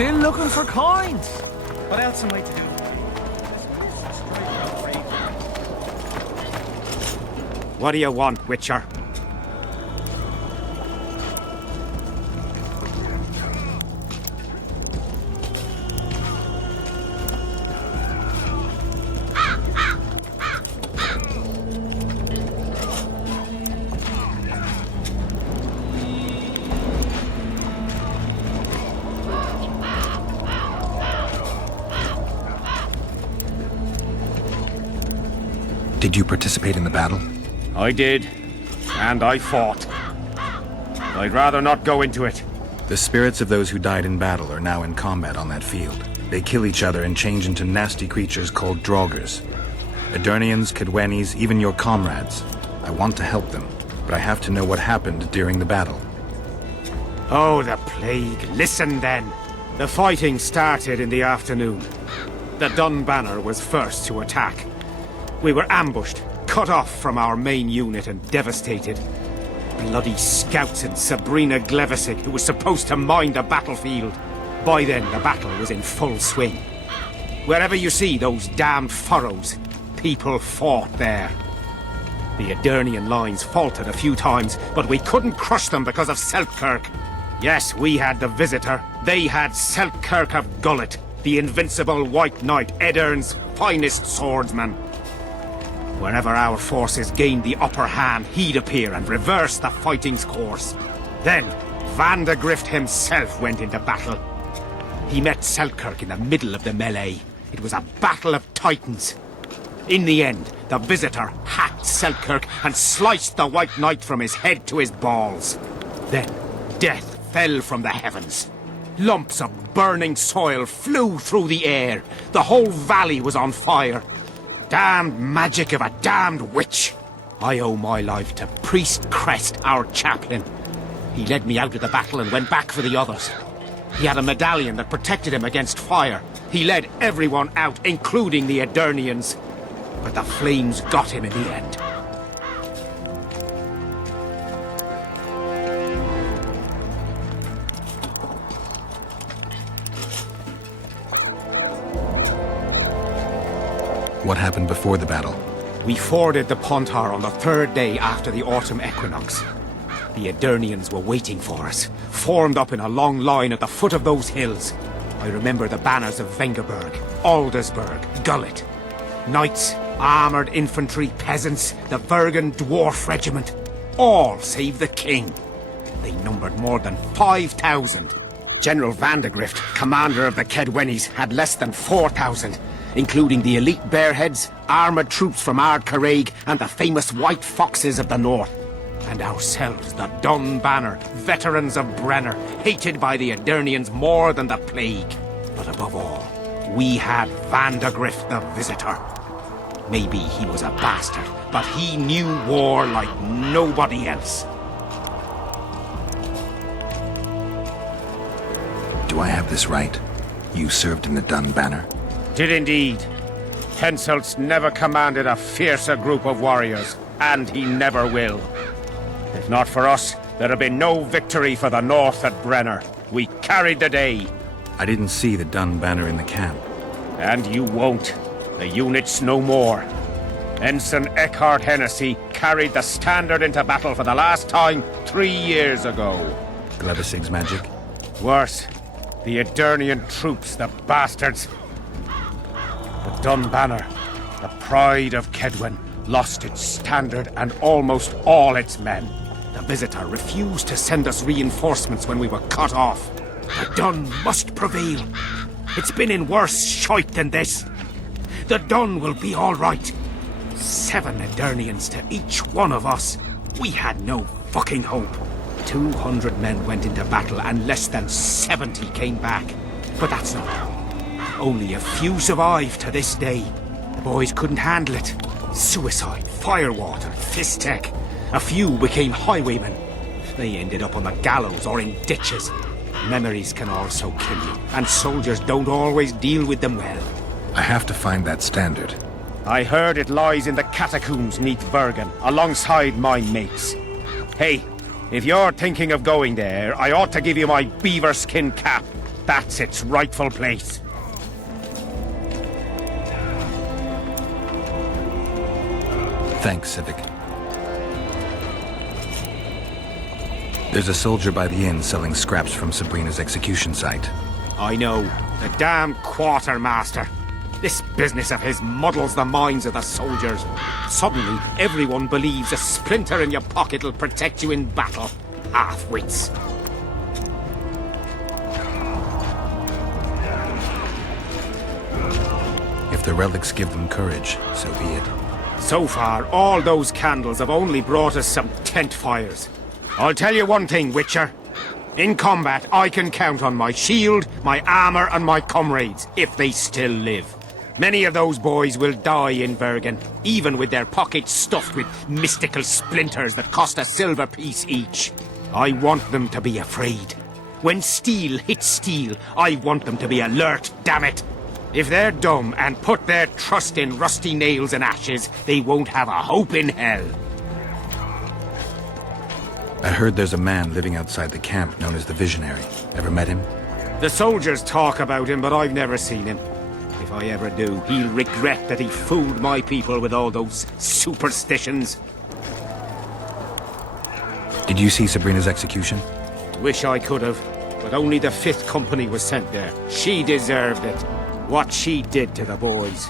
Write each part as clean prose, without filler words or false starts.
Still looking for coins? What else am I to do? What do you want, Witcher? Did you participate in the battle? I did, and I fought. I'd rather not go into it. The spirits of those who died in battle are now in combat on that field. They kill each other and change into nasty creatures called Draugrs. Edirnians, Kaedwennis, even your comrades. I want to help them, but I have to know what happened during the battle. Oh, the plague. Listen then. The fighting started in the afternoon. The Dun Banner was first to attack. We were ambushed, cut off from our main unit and devastated. Bloody scouts and Sabrina Glevissig, who was supposed to mind the battlefield. By then, the battle was in full swing. Wherever you see those damned furrows, people fought there. The Edirnian lines faltered a few times, but we couldn't crush them because of Seltkirk. Yes, we had the Visitor. They had Seltkirk of Gullet, the invincible White Knight, Edirne's finest swordsman. Wherever our forces gained the upper hand, he'd appear and reverse the fighting's course. Then, Vandegrift himself went into battle. He met Seltkirk in the middle of the melee. It was a battle of titans. In the end, the Visitor hacked Seltkirk and sliced the White Knight from his head to his balls. Then, death fell from the heavens. Lumps of burning soil flew through the air. The whole valley was on fire. Damned magic of a damned witch! I owe my life to Priest Crest, our chaplain. He led me out of the battle and went back for the others. He had a medallion that protected him against fire. He led everyone out, including the Edirnians. But the flames got him in the end. What happened before the battle? We forded the Pontar on the third day after the autumn equinox. The Edirnians were waiting for us, formed up in a long line at the foot of those hills. I remember the banners of Vengerberg, Aldersburg, Gullet. Knights, armoured infantry, peasants, the Vergen Dwarf Regiment. All save the king. They numbered more than 5,000. General Vandegrift, commander of the Kaedwennis, had less than 4,000. Including the elite Bearheads, armoured troops from Ard Caraig, and the famous White Foxes of the North. And ourselves, the Dun Banner, veterans of Brenner, hated by the Edirnians more than the plague. But above all, we had Vandegrift the Visitor. Maybe he was a bastard, but he knew war like nobody else. Do I have this right? You served in the Dun Banner? Did indeed. Henselt's never commanded a fiercer group of warriors, and he never will. If not for us, there'd have been no victory for the North at Brenner. We carried the day. I didn't see the Dun Banner in the camp. And you won't. The unit's no more. Ensign Eckhart Hennessy carried the standard into battle for the last time 3 years ago. Glevissig's magic? Worse. The Edirnian troops, the bastards. The Dun Banner, the pride of Kaedwen, lost its standard and almost all its men. The Visitor refused to send us reinforcements when we were cut off. The Dun must prevail. It's been in worse shite than this. The Dun will be all right. 7 Edirnians to each one of us. We had no fucking hope. 200 men went into battle and less than 70 came back. But that's not all. Only a few survived to this day. The boys couldn't handle it. Suicide, firewater, fistek. A few became highwaymen. They ended up on the gallows or in ditches. Memories can also kill you, and soldiers don't always deal with them well. I have to find that standard. I heard it lies in the catacombs neath Bergen, alongside my mates. Hey, if you're thinking of going there, I ought to give you my beaver skin cap. That's its rightful place. Thanks, Civic. There's a soldier by the inn selling scraps from Sabrina's execution site. I know. The damn quartermaster. This business of his muddles the minds of the soldiers. Suddenly, everyone believes a splinter in your pocket'll protect you in battle. Half-wits. If the relics give them courage, so be it. So far, all those candles have only brought us some tent fires. I'll tell you one thing, Witcher. In combat, I can count on my shield, my armor, and my comrades, if they still live. Many of those boys will die in Bergen, even with their pockets stuffed with mystical splinters that cost a silver piece each. I want them to be afraid. When steel hits steel, I want them to be alert, damn it! If they're dumb and put their trust in rusty nails and ashes, they won't have a hope in hell. I heard there's a man living outside the camp known as the Visionary. Ever met him? The soldiers talk about him, but I've never seen him. If I ever do, he'll regret that he fooled my people with all those superstitions. Did you see Sabrina's execution? Wish I could have, but only the 5th Company was sent there. She deserved it. What she did to the boys.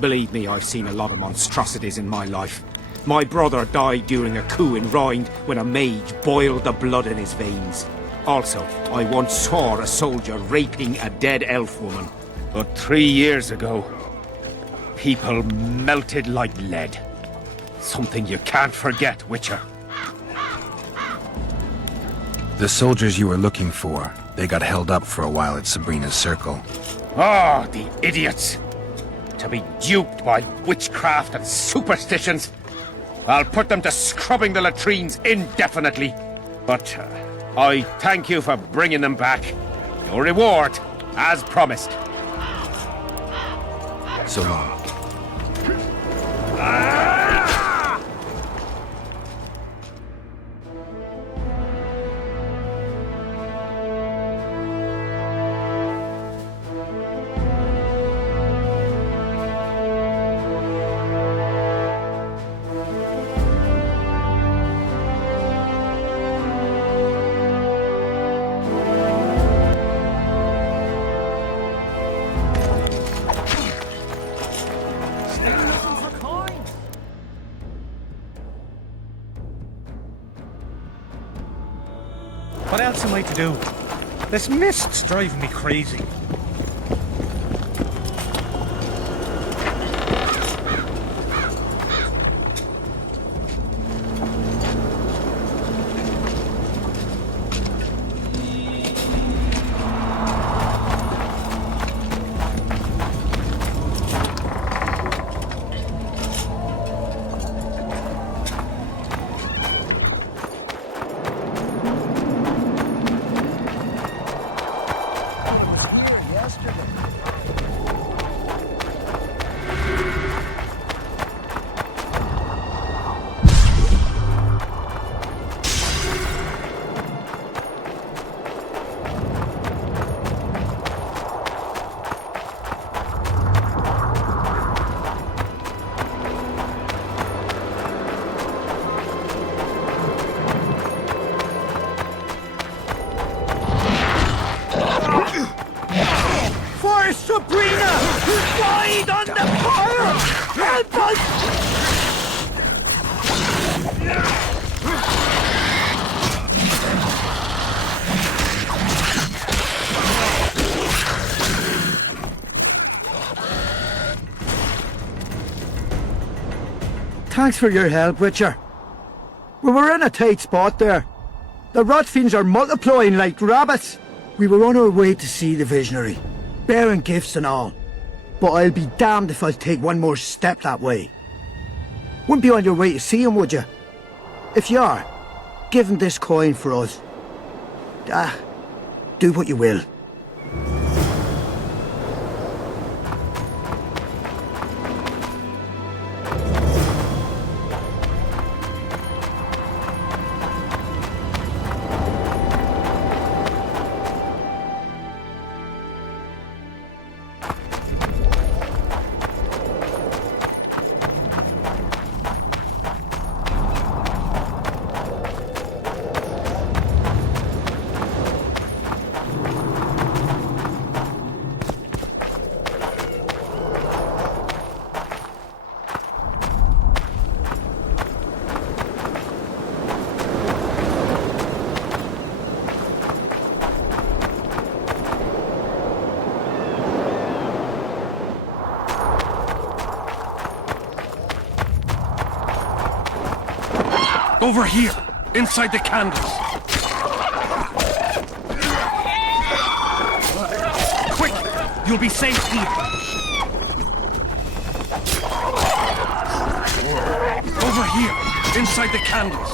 Believe me, I've seen a lot of monstrosities in my life. My brother died during a coup in Rhind when a mage boiled the blood in his veins. Also, I once saw a soldier raping a dead elf woman. But 3 years ago, people melted like lead. Something you can't forget, Witcher. The soldiers you were looking for, they got held up for a while at Sabrina's circle. Ah, the idiots! To be duped by witchcraft and superstitions. I'll put them to scrubbing the latrines indefinitely. But I thank you for bringing them back. Your reward, as promised. So long. What else am I to do? This mist's driving me crazy. Sabrina! Who died on the fire! Help us! Thanks for your help, Witcher. We were in a tight spot there. The rot fiends are multiplying like rabbits. We were on our way to see the Visionary, bearing gifts and all. But I'll be damned if I'll take one more step that way. Wouldn't be on your way to see him, would you? If you are, give him this coin for us. Do what you will. Over here, inside the candles. Quick! You'll be safe here. Over here, inside the candles.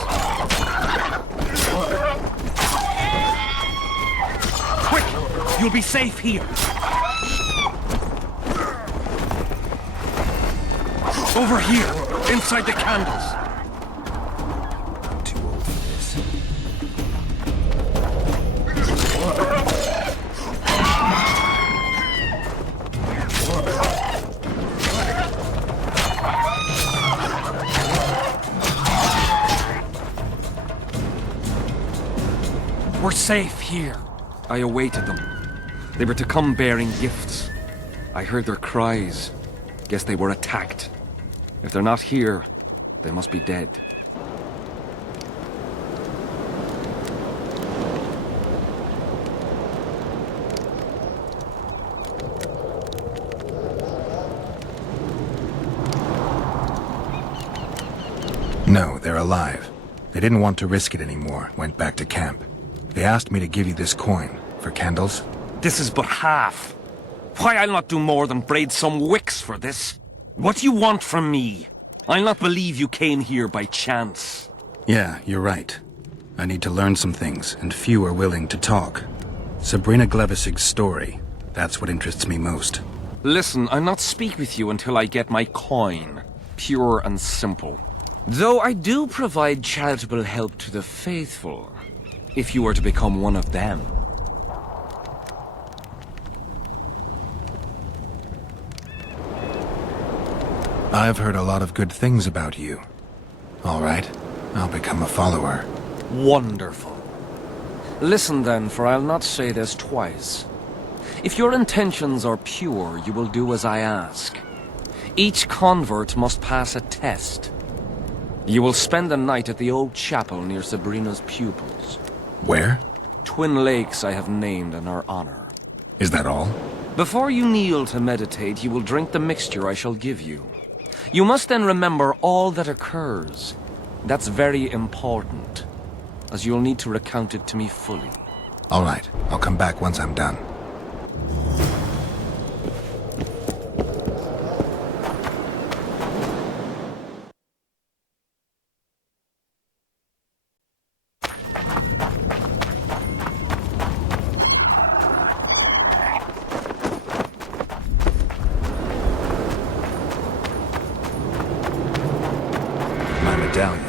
Quick! You'll be safe here. Over here, inside the candles. I'm too old for this. We're safe here. I awaited them. They were to come bearing gifts. I heard their cries. Guess they were attacked. If they're not here, they must be dead. No, they're alive. They didn't want to risk it anymore, went back to camp. They asked me to give you this coin for candles. This is but half. Why, I'll not do more than braid some wicks for this. What do you want from me? I'll not believe you came here by chance. Yeah, you're right. I need to learn some things, and few are willing to talk. Sabrina Glevisig's story, that's what interests me most. Listen, I'll not speak with you until I get my coin. Pure and simple. Though I do provide charitable help to the faithful, if you were to become one of them. I've heard a lot of good things about you. All right, I'll become a follower. Wonderful. Listen then, for I'll not say this twice. If your intentions are pure, you will do as I ask. Each convert must pass a test. You will spend the night at the old chapel near Sabrina's pupils. Where? Twin lakes I have named in her honor. Is that all? Before you kneel to meditate, you will drink the mixture I shall give you. You must then remember all that occurs. That's very important, as you'll need to recount it to me fully. All right, I'll come back once I'm done. My medallion.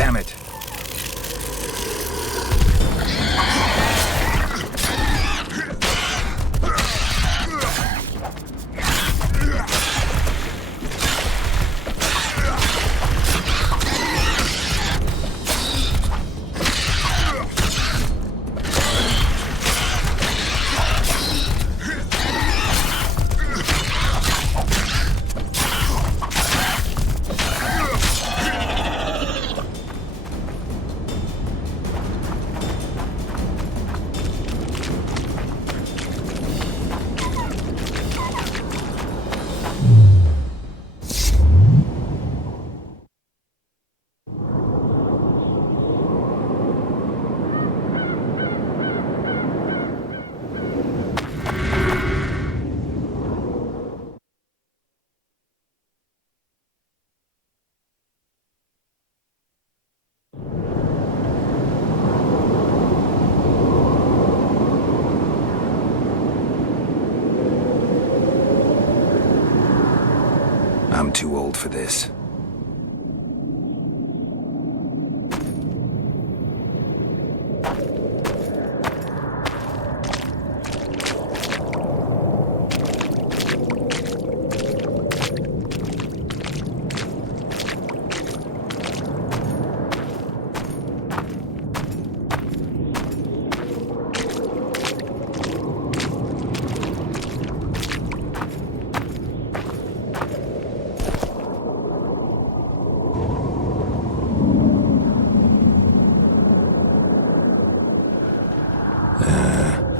Damn it. I'm too old for this.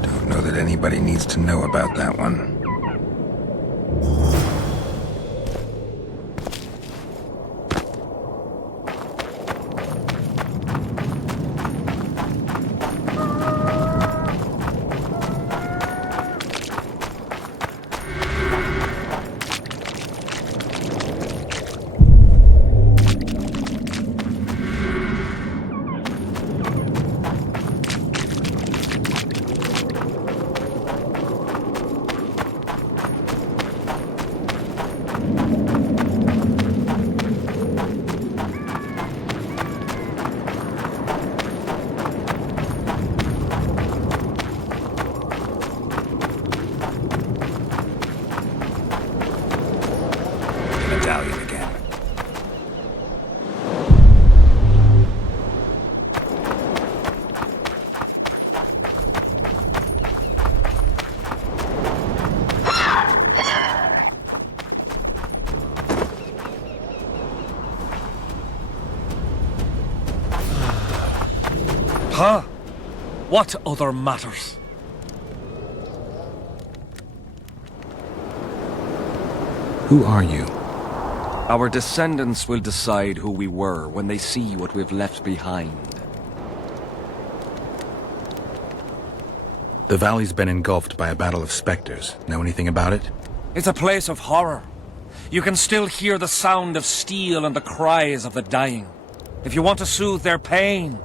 Don't know that anybody needs to know about that one. Medallion again. Huh? What other matters? Who are you? Our descendants will decide who we were when they see what we've left behind. The valley's been engulfed by a battle of specters. Know anything about it? It's a place of horror. You can still hear the sound of steel and the cries of the dying. If you want to soothe their pain,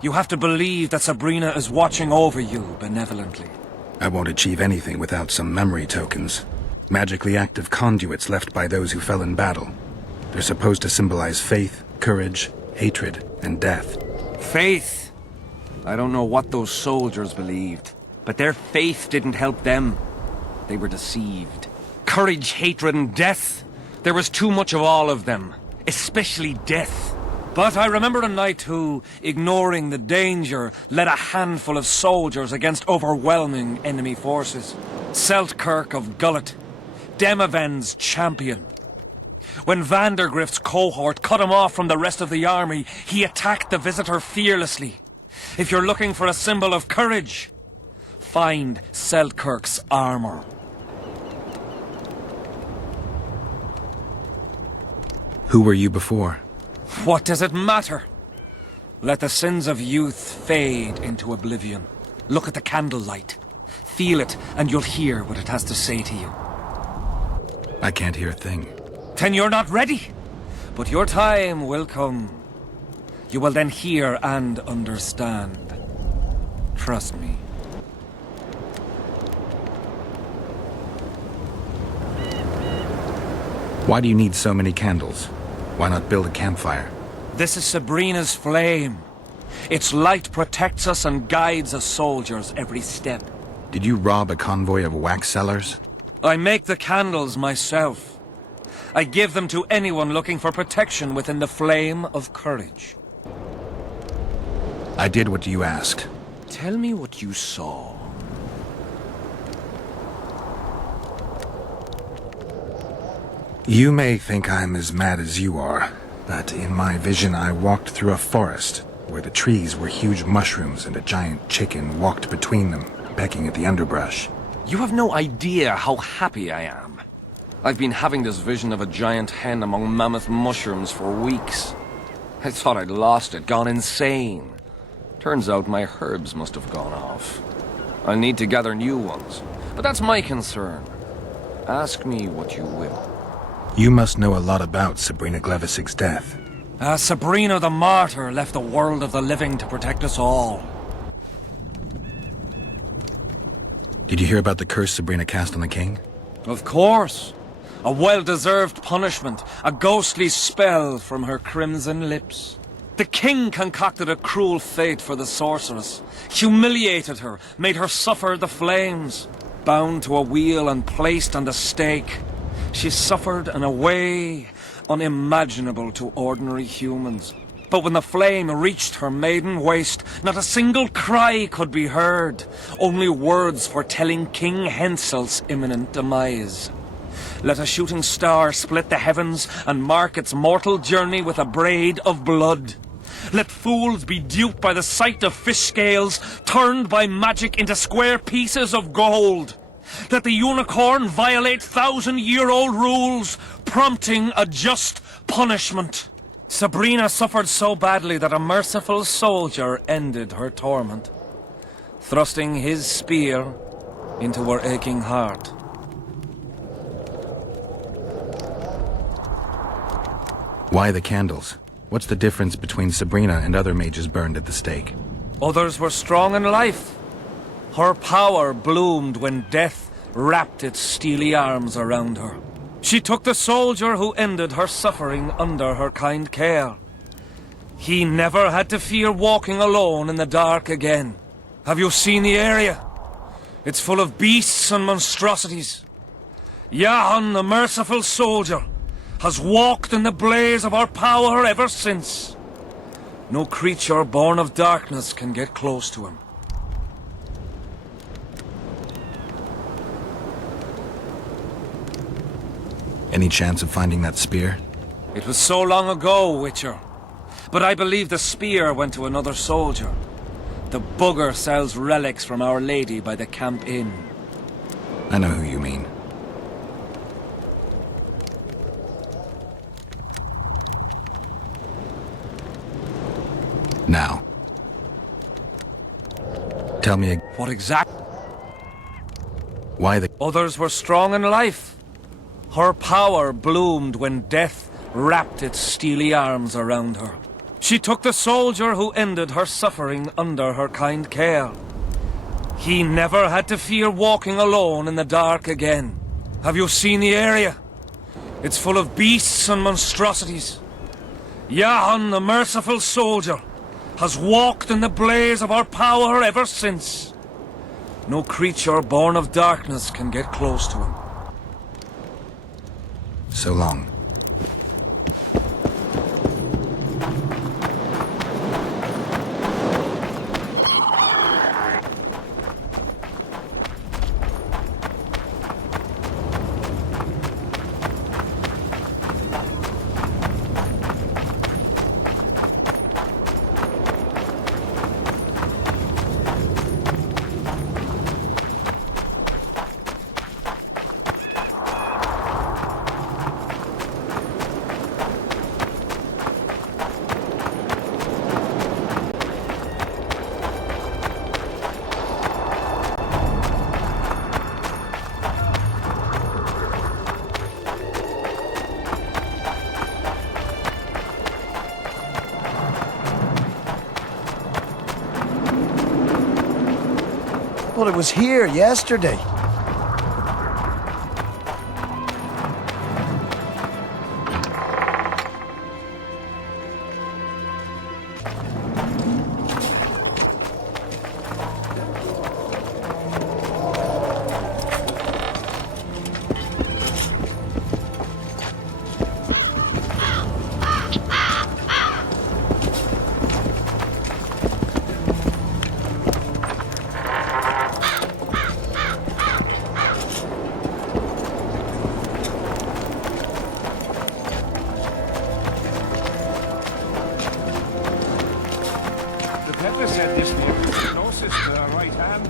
you have to believe that Sabrina is watching over you benevolently. I won't achieve anything without some memory tokens. Magically active conduits left by those who fell in battle. They're supposed to symbolize faith, courage, hatred, and death. Faith. I don't know what those soldiers believed, but their faith didn't help them. They were deceived. Courage, hatred, and death. There was too much of all of them, especially death. But I remember a knight who, ignoring the danger, led a handful of soldiers against overwhelming enemy forces. Seltkirk of Gullet, Demaven's champion. When Vandergrift's cohort cut him off from the rest of the army, he attacked the visitor fearlessly. If you're looking for a symbol of courage, find Seltkirk's armor. Who were you before? What does it matter? Let the sins of youth fade into oblivion. Look at the candlelight. Feel it, and you'll hear what it has to say to you. I can't hear a thing. Then you're not ready. But your time will come. You will then hear and understand. Trust me. Why do you need so many candles? Why not build a campfire? This is Sabrina's flame. Its light protects us and guides a soldier's every step. Did you rob a convoy of wax sellers? I make the candles myself. I give them to anyone looking for protection within the flame of courage. I did what you asked. Tell me what you saw. You may think I'm as mad as you are, but in my vision I walked through a forest where the trees were huge mushrooms and a giant chicken walked between them, pecking at the underbrush. You have no idea how happy I am. I've been having this vision of a giant hen among mammoth mushrooms for weeks. I thought I'd lost it, gone insane. Turns out my herbs must have gone off. I'll need to gather new ones, but that's my concern. Ask me what you will. You must know a lot about Sabrina Glevissig's death. Sabrina the Martyr left the world of the living to protect us all. Did you hear about the curse Sabrina cast on the king? Of course. A well-deserved punishment, a ghostly spell from her crimson lips. The king concocted a cruel fate for the sorceress, humiliated her, made her suffer the flames. Bound to a wheel and placed on the stake, she suffered in a way unimaginable to ordinary humans. But when the flame reached her maiden waist, not a single cry could be heard, only words foretelling King Hensel's imminent demise. Let a shooting star split the heavens and mark its mortal journey with a braid of blood. Let fools be duped by the sight of fish scales, turned by magic into square pieces of gold. Let the unicorn violate 1,000-year-old rules, prompting a just punishment. Sabrina suffered so badly that a merciful soldier ended her torment, thrusting his spear into her aching heart. Why the candles? What's the difference between Sabrina and other mages burned at the stake? Others were strong in life. Her power bloomed when death wrapped its steely arms around her. She took the soldier who ended her suffering under her kind care. He never had to fear walking alone in the dark again. Have you seen the area? It's full of beasts and monstrosities. Jahan, the merciful soldier, has walked in the blaze of our power ever since. No creature born of darkness can get close to him. Any chance of finding that spear? It was so long ago, Witcher. But I believe the spear went to another soldier. The bugger sells relics from Our Lady by the Camp Inn. I know who you mean. Now. Tell me What exactly? why the... Others were strong in life. Her power bloomed when death wrapped its steely arms around her. She took the soldier who ended her suffering under her kind care. He never had to fear walking alone in the dark again. Have you seen the area? It's full of beasts and monstrosities. Jahan, the merciful soldier, has walked in the blaze of our power ever since. No creature born of darkness can get close to him. So long. Well, it was here yesterday. said this name was the closest to our right hand.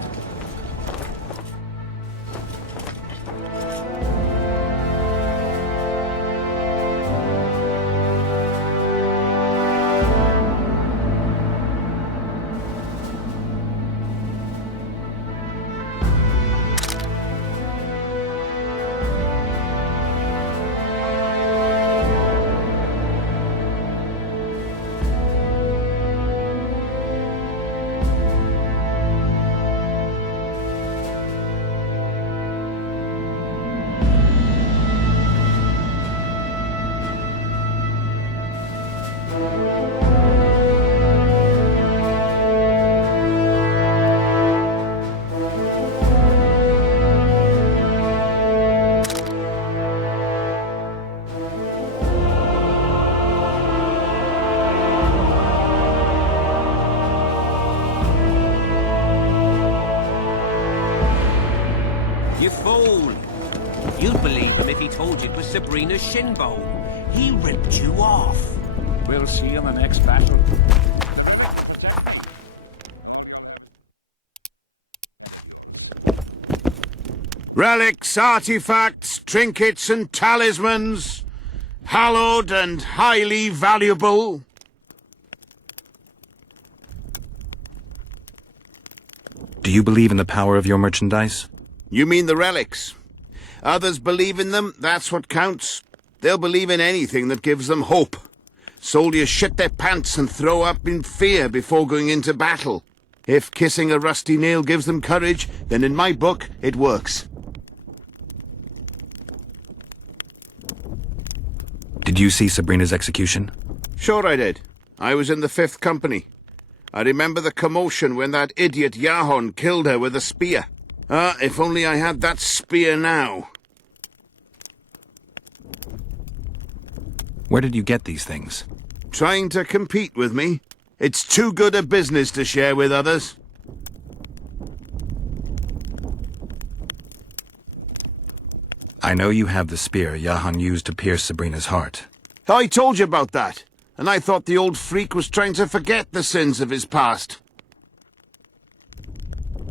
You fool! You'd believe him if he told you it was Sabrina's shin bone. He ripped you off. We'll see in the next battle. Protect me. Relics, artifacts, trinkets and talismans, hallowed and highly valuable. Do you believe in the power of your merchandise? You mean the relics? Others believe in them, that's what counts. They'll believe in anything that gives them hope. Soldiers shit their pants and throw up in fear before going into battle. If kissing a rusty nail gives them courage, then in my book, it works. Did you see Sabrina's execution? Sure I did. I was in the 5th Company. I remember the commotion when that idiot Yahon killed her with a spear. If only I had that spear now. Where did you get these things? Trying to compete with me? It's too good a business to share with others. I know you have the spear Yahan used to pierce Sabrina's heart. I told you about that, and I thought the old freak was trying to forget the sins of his past.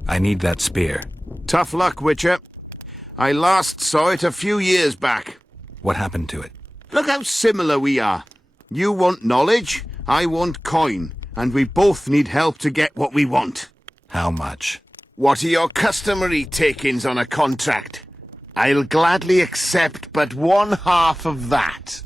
I need that spear. Tough luck, Witcher. I last saw it a few years back. What happened to it? Look how similar we are. You want knowledge, I want coin, and we both need help to get what we want. How much? What are your customary takings on a contract? I'll gladly accept but 1/2 of that.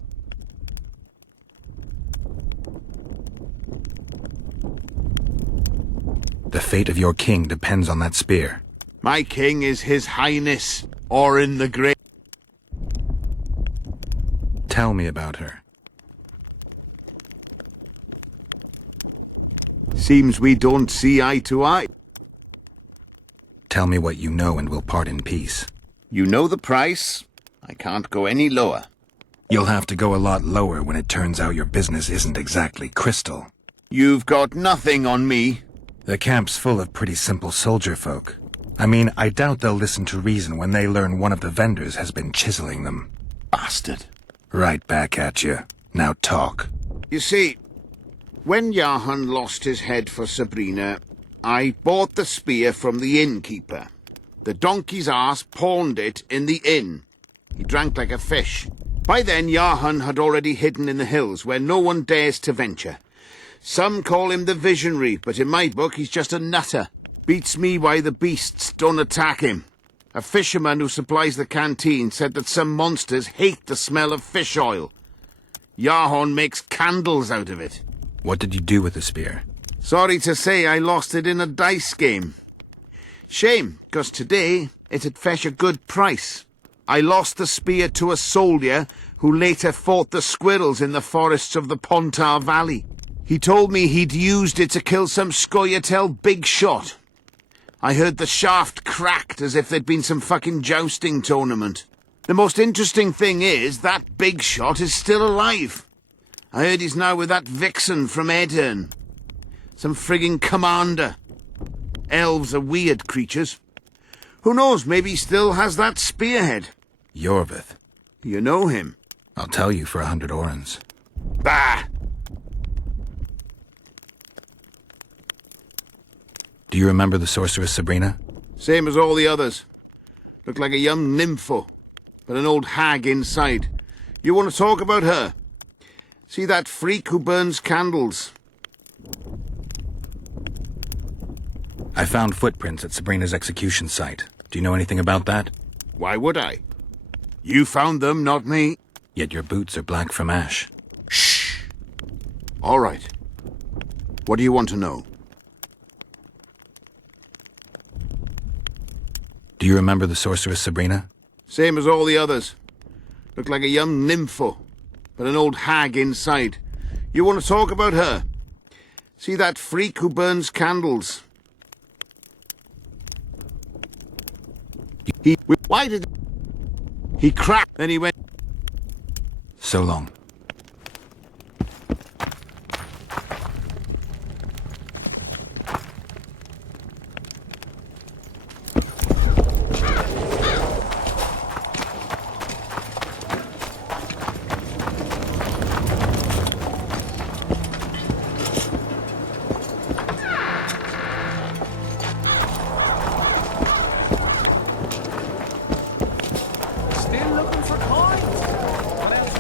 The fate of your king depends on that spear. My king is His Highness, or in the grave. Tell me about her. Seems we don't see eye to eye. Tell me what you know and we'll part in peace. You know the price. I can't go any lower. You'll have to go a lot lower when it turns out your business isn't exactly crystal. You've got nothing on me. The camp's full of pretty simple soldier folk. I mean, I doubt they'll listen to reason when they learn one of the vendors has been chiseling them. Bastard. Right back at you. Now talk. You see, when Yahan lost his head for Sabrina, I bought the spear from the innkeeper. The donkey's ass pawned it in the inn. He drank like a fish. By then, Yahan had already hidden in the hills, where no one dares to venture. Some call him the Visionary, but in my book he's just a nutter. Beats me why the beasts don't attack him. A fisherman who supplies the canteen said that some monsters hate the smell of fish oil. Yahan makes candles out of it. What did you do with the spear? Sorry to say I lost it in a dice game. Shame, 'cause today it'd fetch a good price. I lost the spear to a soldier who later fought the squirrels in the forests of the Pontar Valley. He told me he'd used it to kill some Scoia'tael big shot. I heard the shaft cracked as if there'd been some fucking jousting tournament. The most interesting thing is that big shot is still alive. I heard he's now with that vixen from Aedirn. Some frigging commander. Elves are weird creatures. Who knows, maybe he still has that spearhead. Yorvith. You know him? I'll tell you for 100 orens. Bah! Do you remember the sorceress Sabrina? Same as all the others. Looked like a young nympho, but an old hag inside. You want to talk about her? See that freak who burns candles? I found footprints at Sabrina's execution site. Do you know anything about that? Why would I? You found them, not me. Yet your boots are black from ash. Shh. All right. What do you want to know? Do you remember the sorceress Sabrina? Same as all the others. Looked like a young nympho, but an old hag inside. You want to talk about her? See that freak who burns candles? Why did he cracked? Then he went. So long. Still looking for coins? What else?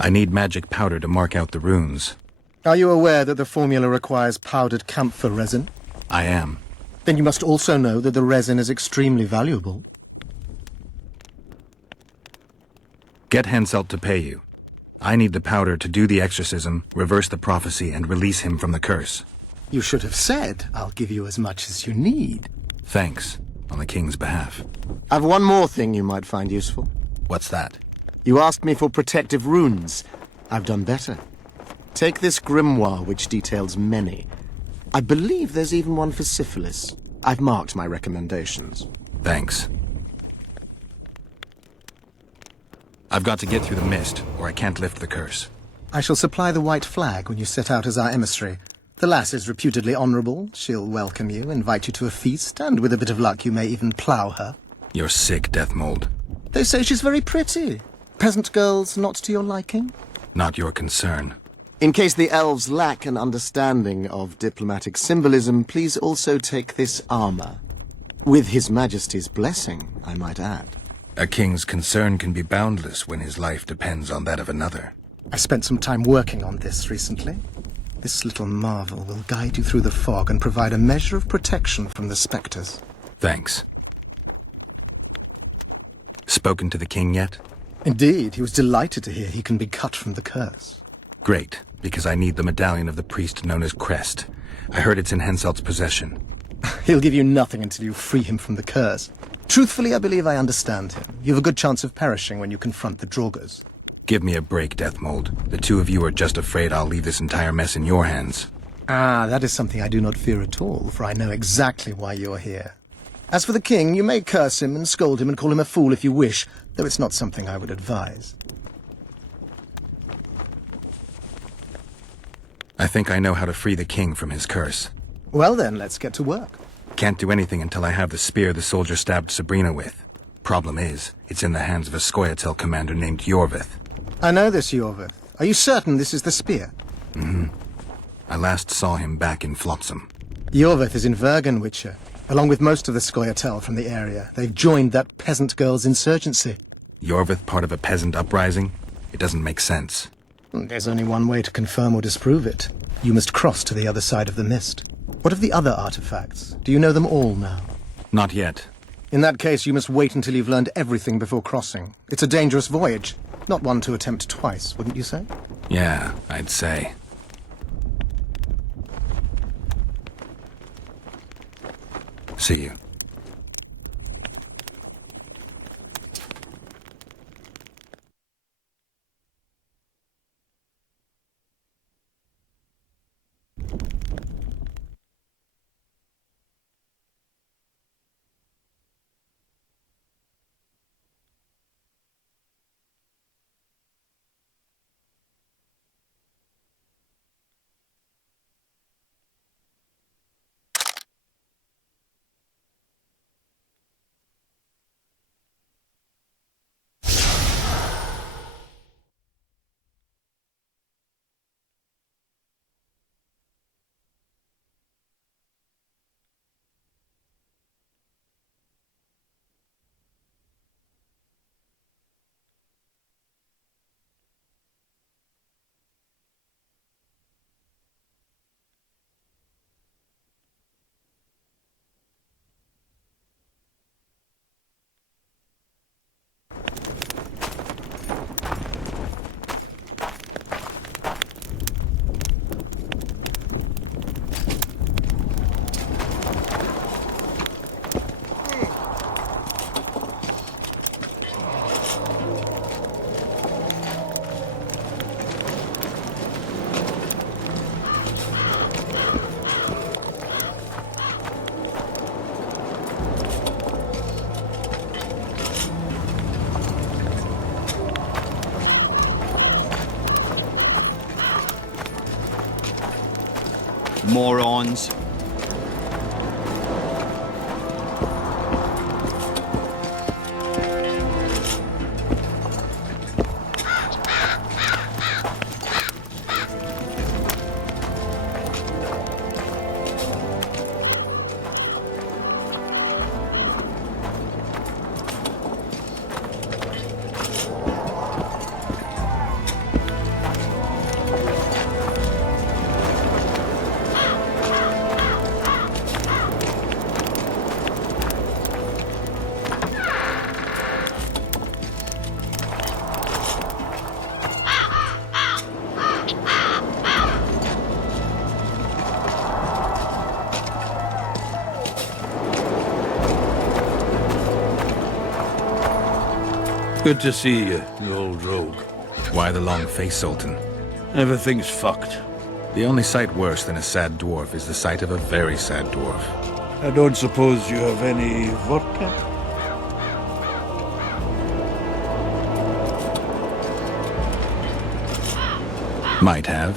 I need magic powder to mark out the runes. Are you aware that the formula requires powdered camphor resin? I am. Then you must also know that the resin is extremely valuable. Get Henselt to pay you. I need the powder to do the exorcism, reverse the prophecy, and release him from the curse. You should have said, I'll give you as much as you need. Thanks, on the king's behalf. I've one more thing you might find useful. What's that? You asked me for protective runes. I've done better. Take this grimoire, which details many. I believe there's even one for syphilis. I've marked my recommendations. Thanks. I've got to get through the mist, or I can't lift the curse. I shall supply the white flag when you set out as our emissary. The lass is reputedly honourable. She'll welcome you, invite you to a feast, and with a bit of luck you may even plough her. You're sick, Deathmold. They say she's very pretty. Peasant girls not to your liking? Not your concern. In case the elves lack an understanding of diplomatic symbolism, please also take this armor. With His Majesty's blessing, I might add. A king's concern can be boundless when his life depends on that of another. I spent some time working on this recently. This little marvel will guide you through the fog and provide a measure of protection from the spectres. Thanks. Spoken to the king yet? Indeed, he was delighted to hear he can be cut from the curse. Great, because I need the medallion of the priest known as Crest. I heard it's in Henselt's possession. He'll give you nothing until you free him from the curse. Truthfully, I believe I understand him. You have a good chance of perishing when you confront the Draugrs. Give me a break, Deathmold. The two of you are just afraid I'll leave this entire mess in your hands. Ah, that is something I do not fear at all, for I know exactly why you're here. As for the king, you may curse him and scold him and call him a fool if you wish, though it's not something I would advise. I think I know how to free the king from his curse. Well then, let's get to work. Can't do anything until I have the spear the soldier stabbed Sabrina with. Problem is, it's in the hands of a Scoia'tael commander named Iorveth. I know this Iorveth. Are you certain this is the spear? Mm-hmm. I last saw him back in Flotsam. Iorveth is in Vergen, Witcher. Along with most of the Scoia'tael from the area, they've joined that peasant girl's insurgency. Iorveth part of a peasant uprising? It doesn't make sense. There's only one way to confirm or disprove it. You must cross to the other side of the mist. What of the other artifacts? Do you know them all now? Not yet. In that case, you must wait until you've learned everything before crossing. It's a dangerous voyage. Not one to attempt twice, wouldn't you say? Yeah, I'd say. See you. morons. Good to see you, you old rogue. Why the long face, Sultan? Everything's fucked. The only sight worse than a sad dwarf is the sight of a very sad dwarf. I don't suppose you have any vodka? Might have.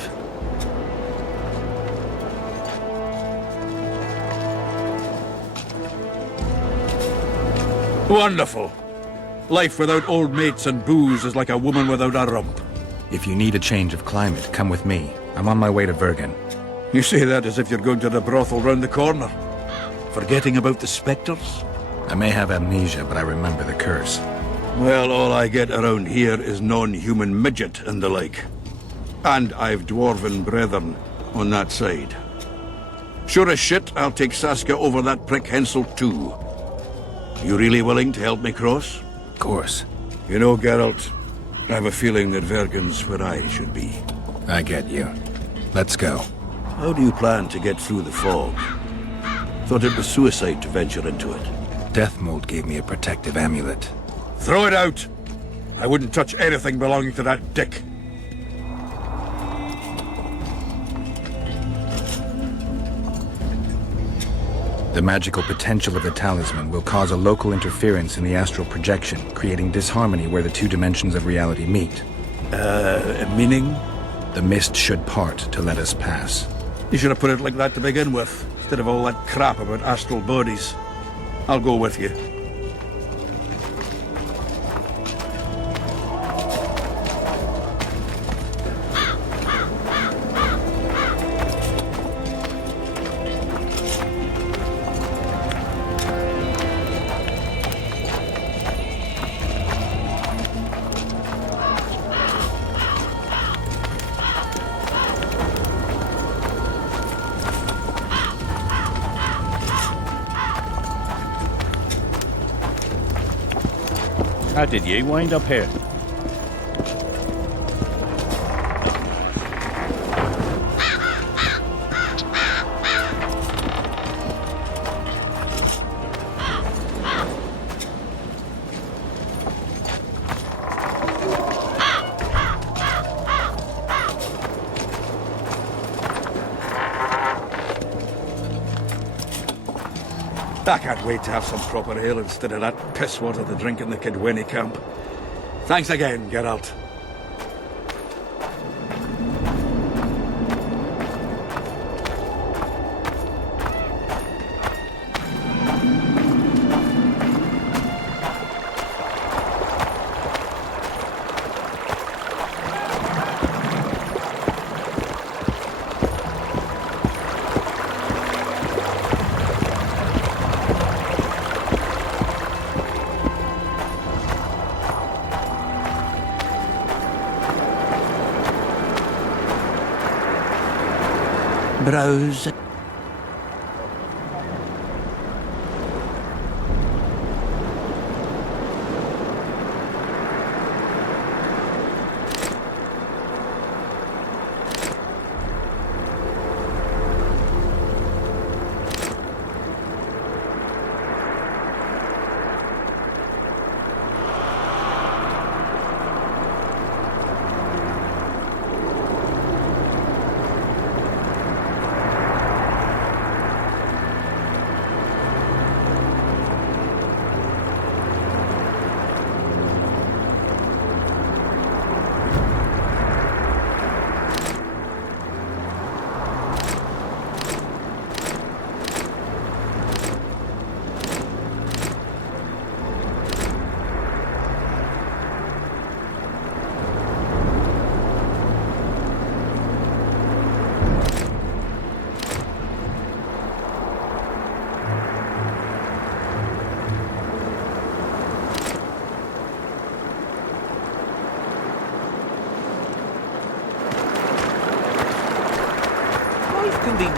Wonderful. Life without old mates and booze is like a woman without a rump. If you need a change of climate, come with me. I'm on my way to Vergen. You say that as if you're going to the brothel round the corner. Forgetting about the spectres? I may have amnesia, but I remember the curse. Well, all I get around here is non-human midget and the like. And I've dwarven brethren on that side. Sure as shit, I'll take Saskia over that prick Hensel too. You really willing to help me cross? Of course. You know, Geralt, I have a feeling that Vergen's where I should be. I get you. Let's go. How do you plan to get through the fog? Thought it was suicide to venture into it. Deathmold gave me a protective amulet. Throw it out! I wouldn't touch anything belonging to that dick. The magical potential of the talisman will cause a local interference in the astral projection, creating disharmony where the two dimensions of reality meet. Meaning? The mist should part to let us pass. You should have put it like that to begin with, instead of all that crap about astral bodies. I'll go with you. How did you wind up here? I can't wait to have some proper ale instead of that piss water to drink in the Kidweni camp. Thanks again, Geralt. Browse.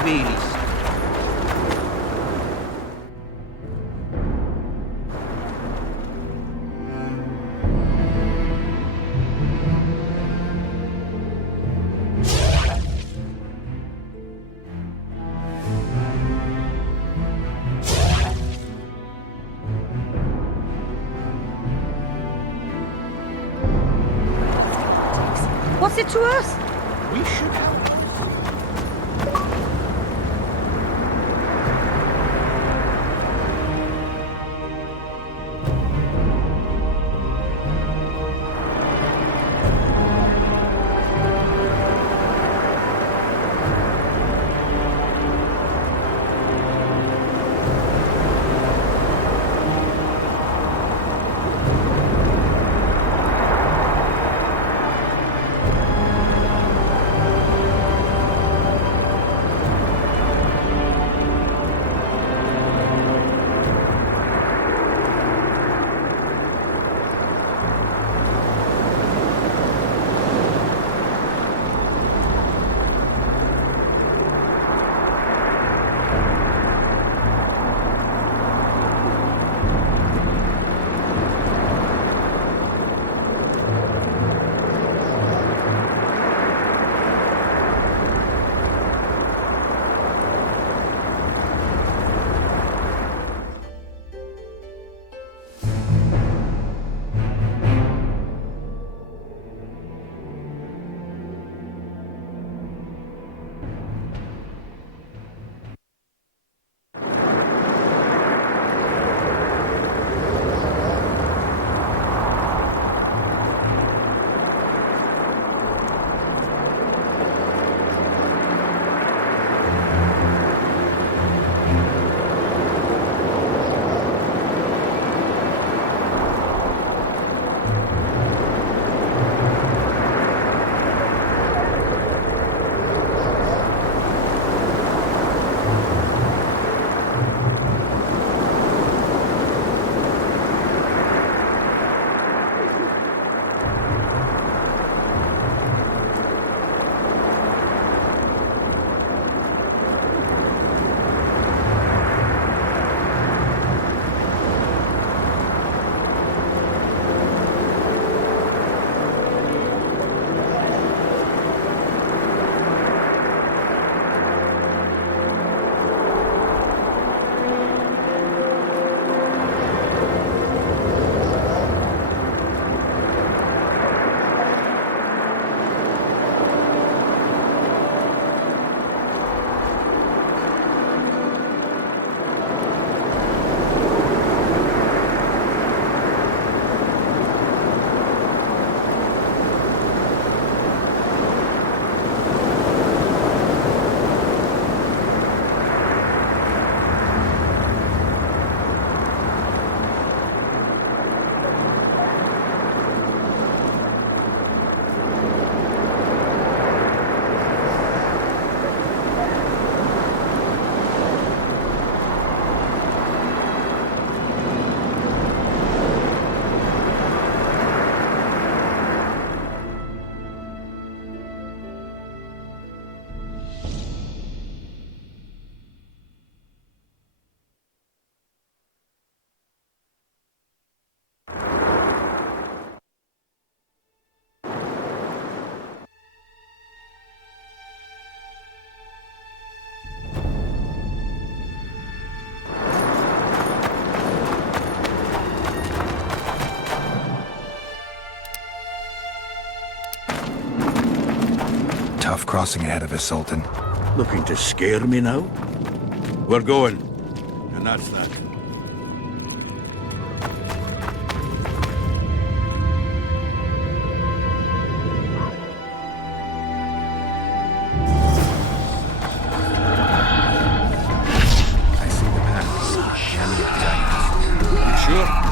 really say? What's it to us? We should help. Tough crossing ahead of us, Sultan. Looking to scare me now? We're going. And that's that. I see the path. Enemy antagonists. You sure?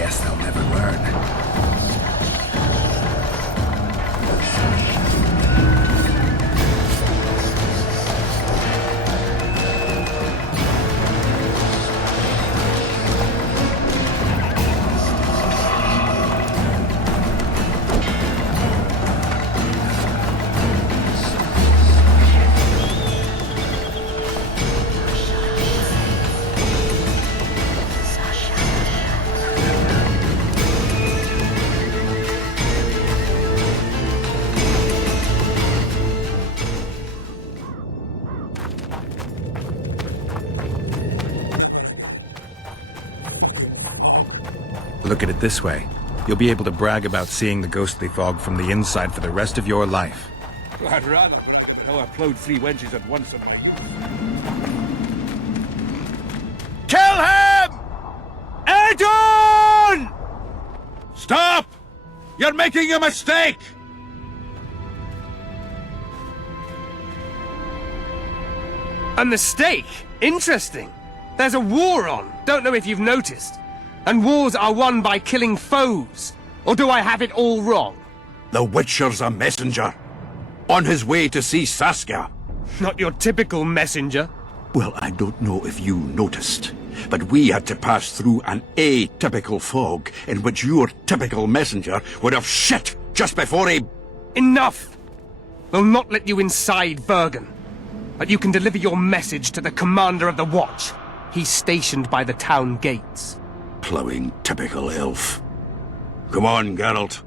Guess they'll never learn. Look at it this way. You'll be able to brag about seeing the ghostly fog from the inside for the rest of your life. I'd rather how I ploughed 3 wenches at once in my... Kill him! Edon! Stop! You're making a mistake! A mistake? Interesting. There's a war on. Don't know if you've noticed. And wars are won by killing foes. Or do I have it all wrong? The Witcher's a messenger. On his way to see Saskia. Not your typical messenger. Well, I don't know if you noticed, but we had to pass through an atypical fog in which your typical messenger would have shit just before he... Enough! We'll not let you inside Bergen. But you can deliver your message to the commander of the Watch. He's stationed by the town gates. Ploughing typical elf. Come on, Geralt.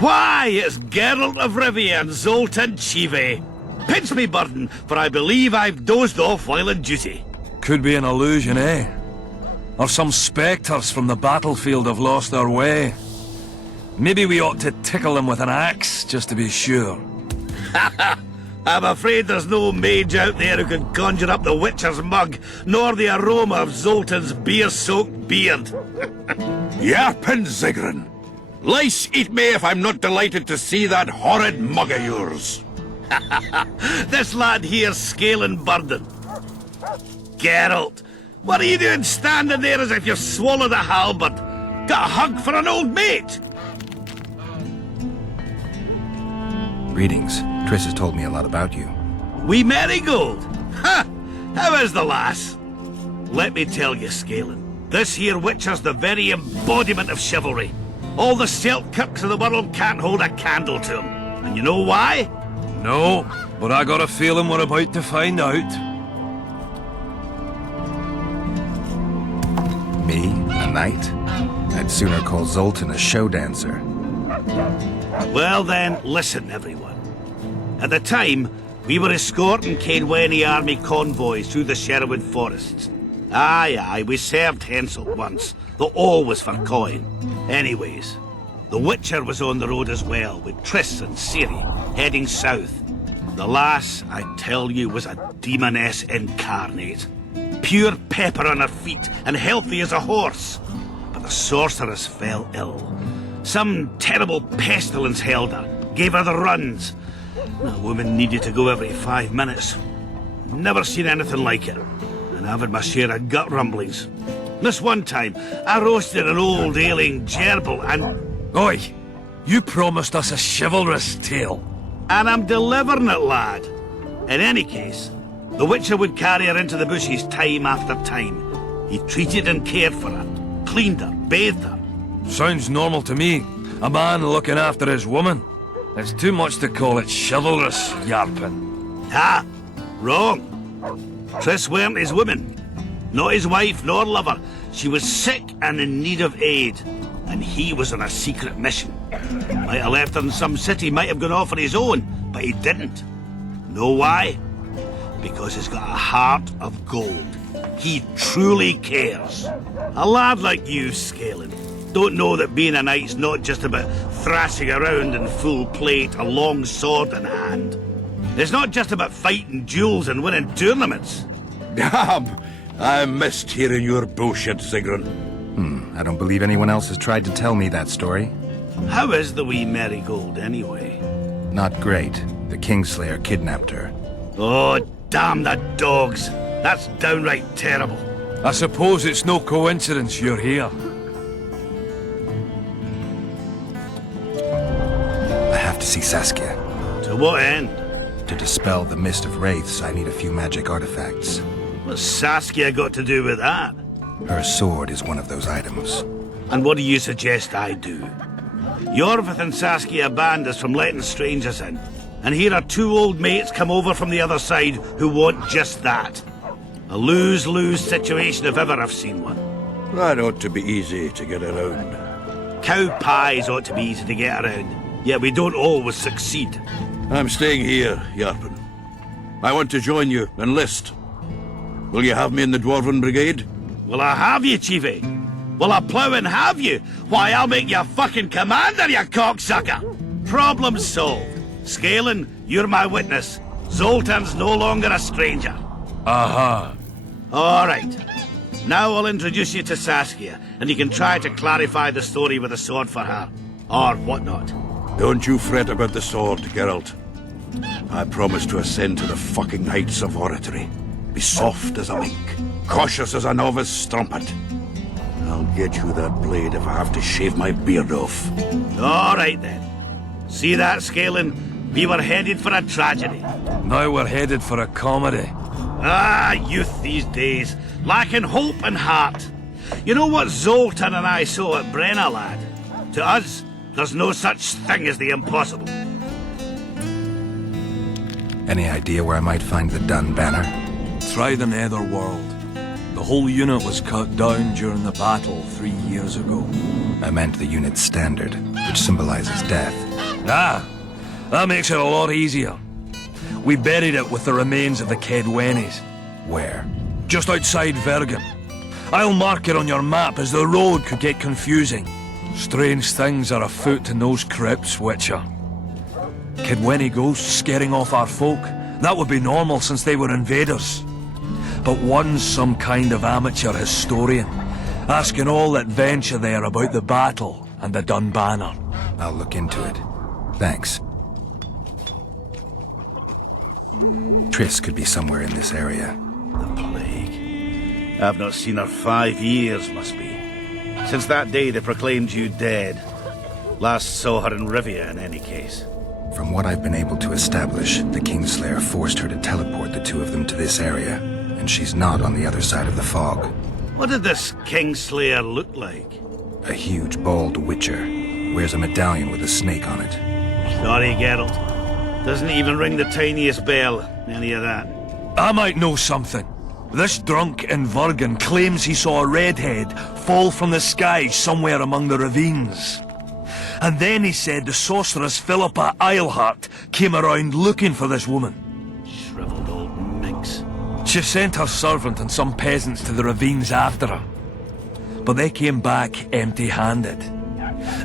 Why, it's Geralt of Rivia and Zoltan Chive. Pinch me, Burden, for I believe I've dozed off while on duty. Could be an illusion, eh? Or some spectres from the battlefield have lost their way. Maybe we ought to tickle them with an axe, just to be sure. I'm afraid there's no mage out there who can conjure up the Witcher's mug, nor the aroma of Zoltan's beer-soaked beard. Yarpin Zigrin! Lice eat me if I'm not delighted to see that horrid mug of yours. This lad here's scaling Burden. Geralt, what are you doing standing there as if you swallowed a halberd? Got a hug for an old mate? Greetings. Triss has told me a lot about you. Wee Marigold! Ha! How is the lass? Let me tell you, Scalen, this here Witcher's the very embodiment of chivalry. All the Selkirks of the world can't hold a candle to him. And you know why? No, but I got a feeling we're about to find out. Me, a knight? I'd sooner call Zoltan a show dancer. Well then, listen everyone. At the time, we were escorting Caedwene army convoys through the Sherwood forests. Aye, we served Henselt once, though always for coin. Anyways, the Witcher was on the road as well, with Triss and Ciri, heading south. The lass, I tell you, was a demoness incarnate. Pure pepper on her feet, and healthy as a horse. But the sorceress fell ill. Some terrible pestilence held her, gave her the runs. The woman needed to go every 5 minutes. Never seen anything like it, and I've had my share of gut rumblings. This one time, I roasted an old ailing gerbil and... Oi! You promised us a chivalrous tale. And I'm delivering it, lad. In any case, the Witcher would carry her into the bushes time after time. He treated and cared for her, cleaned her, bathed her. Sounds normal to me. A man looking after his woman. It's too much to call it chivalrous, Yarpen. Ah, wrong. Triss weren't his woman. Not his wife nor lover. She was sick and in need of aid. And he was on a secret mission. Might have left her in some city, might have gone off on his own, but he didn't. Know why? Because he's got a heart of gold. He truly cares. A lad like you, Scalen, don't know that being a knight's not just about thrashing around in full plate, a long sword in hand. It's not just about fighting duels and winning tournaments. Damn! I missed hearing your bullshit, Sigrun. I don't believe anyone else has tried to tell me that story. How is the wee Marigold, anyway? Not great. The Kingslayer kidnapped her. Oh, damn the dogs! That's downright terrible. I suppose it's no coincidence you're here. I have to see Saskia. To what end? To dispel the mist of wraiths, I need a few magic artifacts. What's Saskia got to do with that? Her sword is one of those items. And what do you suggest I do? Yorvith and Saskia banned us from letting strangers in. And here are two old mates come over from the other side who want just that. A lose-lose situation if ever I've seen one. That ought to be easy to get around. Cow pies ought to be easy to get around, yet we don't always succeed. I'm staying here, Yarpen. I want to join you, enlist. Will you have me in the Dwarven Brigade? Will I have you, Chiefy? Will I plough and have you? Why, I'll make you a fucking commander, you cocksucker! Problem solved. Scalen, you're my witness. Zoltan's no longer a stranger. Aha. All right. Now I'll introduce you to Saskia, and you can try to clarify the story with a sword for her. Or whatnot. Don't you fret about the sword, Geralt. I promise to ascend to the fucking heights of oratory. Be soft as a mink, cautious as a novice strumpet. I'll get you that blade if I have to shave my beard off. All right then. See that, Scalen? We were headed for a tragedy. Now we're headed for a comedy. Ah, youth these days, lacking hope and heart. You know what Zoltan and I saw at Brenna, lad? To us, there's no such thing as the impossible. Any idea where I might find the Dun banner? Try the Netherworld. The whole unit was cut down during the battle 3 years ago. I meant the unit's standard, which symbolizes death. Ah, that makes it a lot easier. We buried it with the remains of the Caedwenes. Where? Just outside Vergen. I'll mark it on your map, as the road could get confusing. Strange things are afoot in those crypts, Witcher. Caedwene ghosts scaring off our folk. That would be normal since they were invaders. But one's some kind of amateur historian, asking all that venture there about the battle and the Dun banner. I'll look into it. Thanks. Triss could be somewhere in this area. The plague. I've not seen her 5 years, must be. Since that day they proclaimed you dead. Last saw her in Rivia, in any case. From what I've been able to establish, the Kingslayer forced her to teleport the two of them to this area, and she's not on the other side of the fog. What did this Kingslayer look like? A huge, bald witcher. Wears a medallion with a snake on it. Sorry, Geralt. Doesn't even ring the tiniest bell, any of that. I might know something. This drunk in Vergen claims he saw a redhead fall from the sky somewhere among the ravines. And then he said the sorceress Philippa Eilhart came around looking for this woman. Shriveled old minx. She sent her servant and some peasants to the ravines after her. But they came back empty-handed.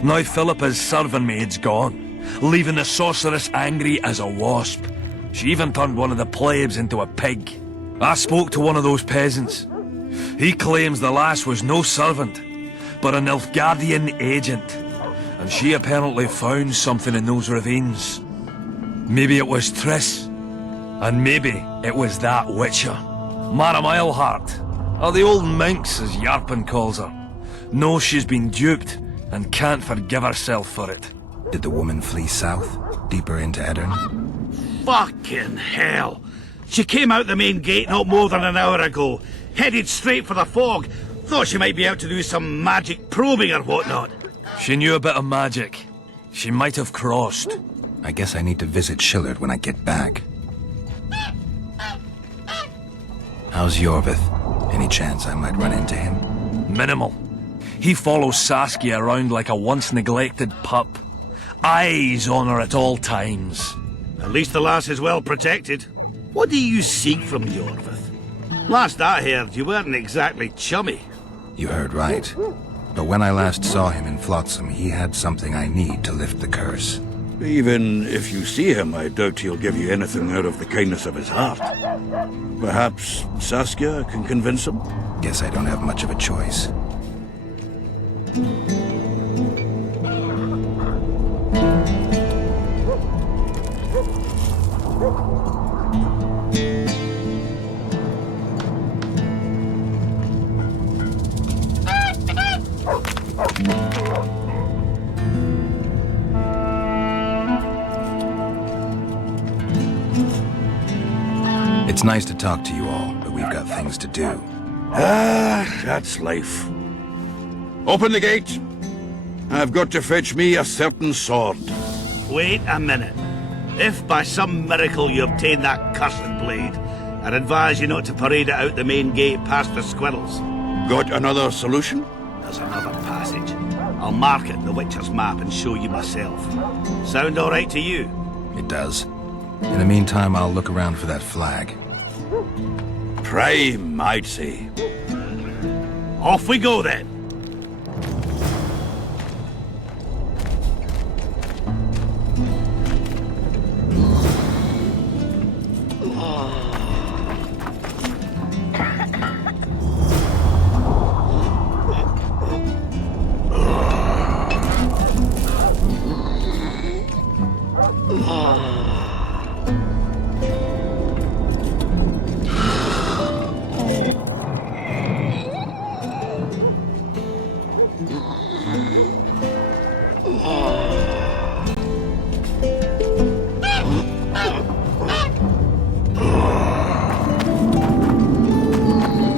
Now Philippa's servant maid's gone, leaving the sorceress angry as a wasp. She even turned one of the plebs into a pig. I spoke to one of those peasants. He claims the lass was no servant, but a Nilfgaardian agent. And she apparently found something in those ravines. Maybe it was Triss. And maybe it was that witcher. Madame Eilhart, or the old minx as Yarpen calls her, knows she's been duped and can't forgive herself for it. Did the woman flee south, deeper into Edirn? Fucking hell! She came out the main gate not more than an hour ago, headed straight for the fog. Thought she might be out to do some magic probing or whatnot. She knew a bit of magic. She might have crossed. I guess I need to visit Shillard when I get back. How's Yorvith? Any chance I might run into him? Minimal. He follows Saskia around like a once-neglected pup. Eyes on her at all times. At least the lass is well protected. What do you seek from Yorvith? Last I heard, you weren't exactly chummy. You heard right. But when I last saw him in Flotsam, he had something I need to lift the curse. Even if you see him, I doubt he'll give you anything out of the kindness of his heart. Perhaps Saskia can convince him? Guess I don't have much of a choice. It's nice to talk to you all, but we've got things to do. That's life. Open the gate. I've got to fetch me a certain sword. Wait a minute. If by some miracle you obtain that cursed blade, I'd advise you not to parade it out the main gate past the squirrels. Got another solution? There's another passage. I'll mark it in the Witcher's map and show you myself. Sound all right to you? It does. In the meantime, I'll look around for that flag. Prime, I'd say. Off we go then.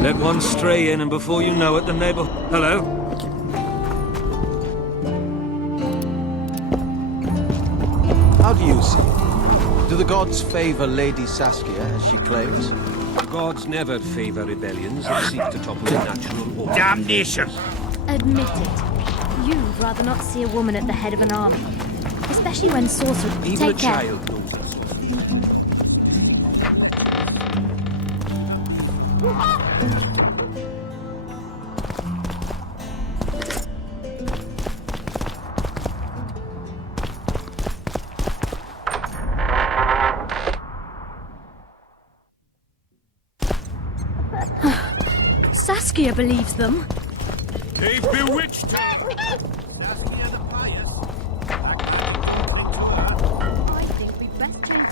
Let one stray in and before you know it, the neighbor... Hello? How do you see it? Do the gods favor Lady Saskia as she claims? The gods never favor rebellions that seek to topple the natural order. Damnation! Admit it. You'd rather not see a woman at the head of an army. Especially when sorcerer... Even Take a care. child knows us. Saskia believes them. They've bewitched her! Saskia the Pious. I think we'd best change...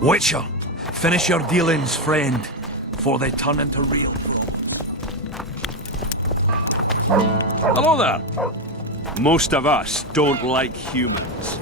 Witcher, finish your dealings, friend, before they turn into real. Hello there. Most of us don't like humans.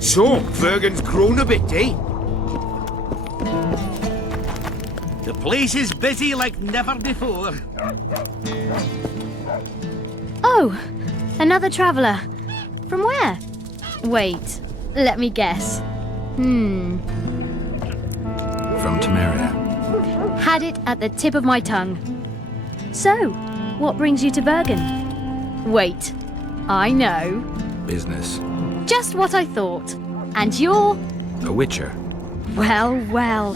So, Vergen's grown a bit, eh? The place is busy like never before. Oh, another traveller. From where? Wait, let me guess. From Temeria. Had it at the tip of my tongue. So, what brings you to Vergen? Wait, I know. Business. Just what I thought. And you're... A witcher. Well, well.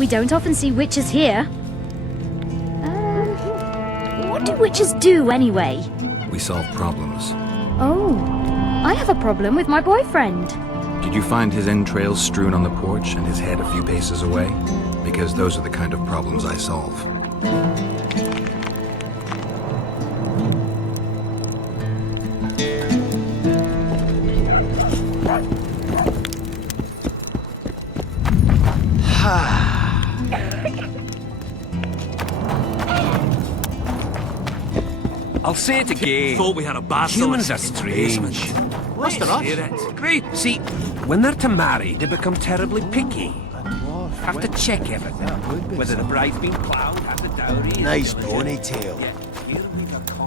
We don't often see witches here. What do witches do, anyway? We solve problems. Oh, I have a problem with my boyfriend. Did you find his entrails strewn on the porch and his head a few paces away? Because those are the kind of problems I solve. I'll say it again. Thought we had a battle. Humans are strange. What's the rush? Great. See, when they're to marry, they become terribly picky. Have to check everything. Whether the bride's been ploughed, has a dowry... Nice ponytail.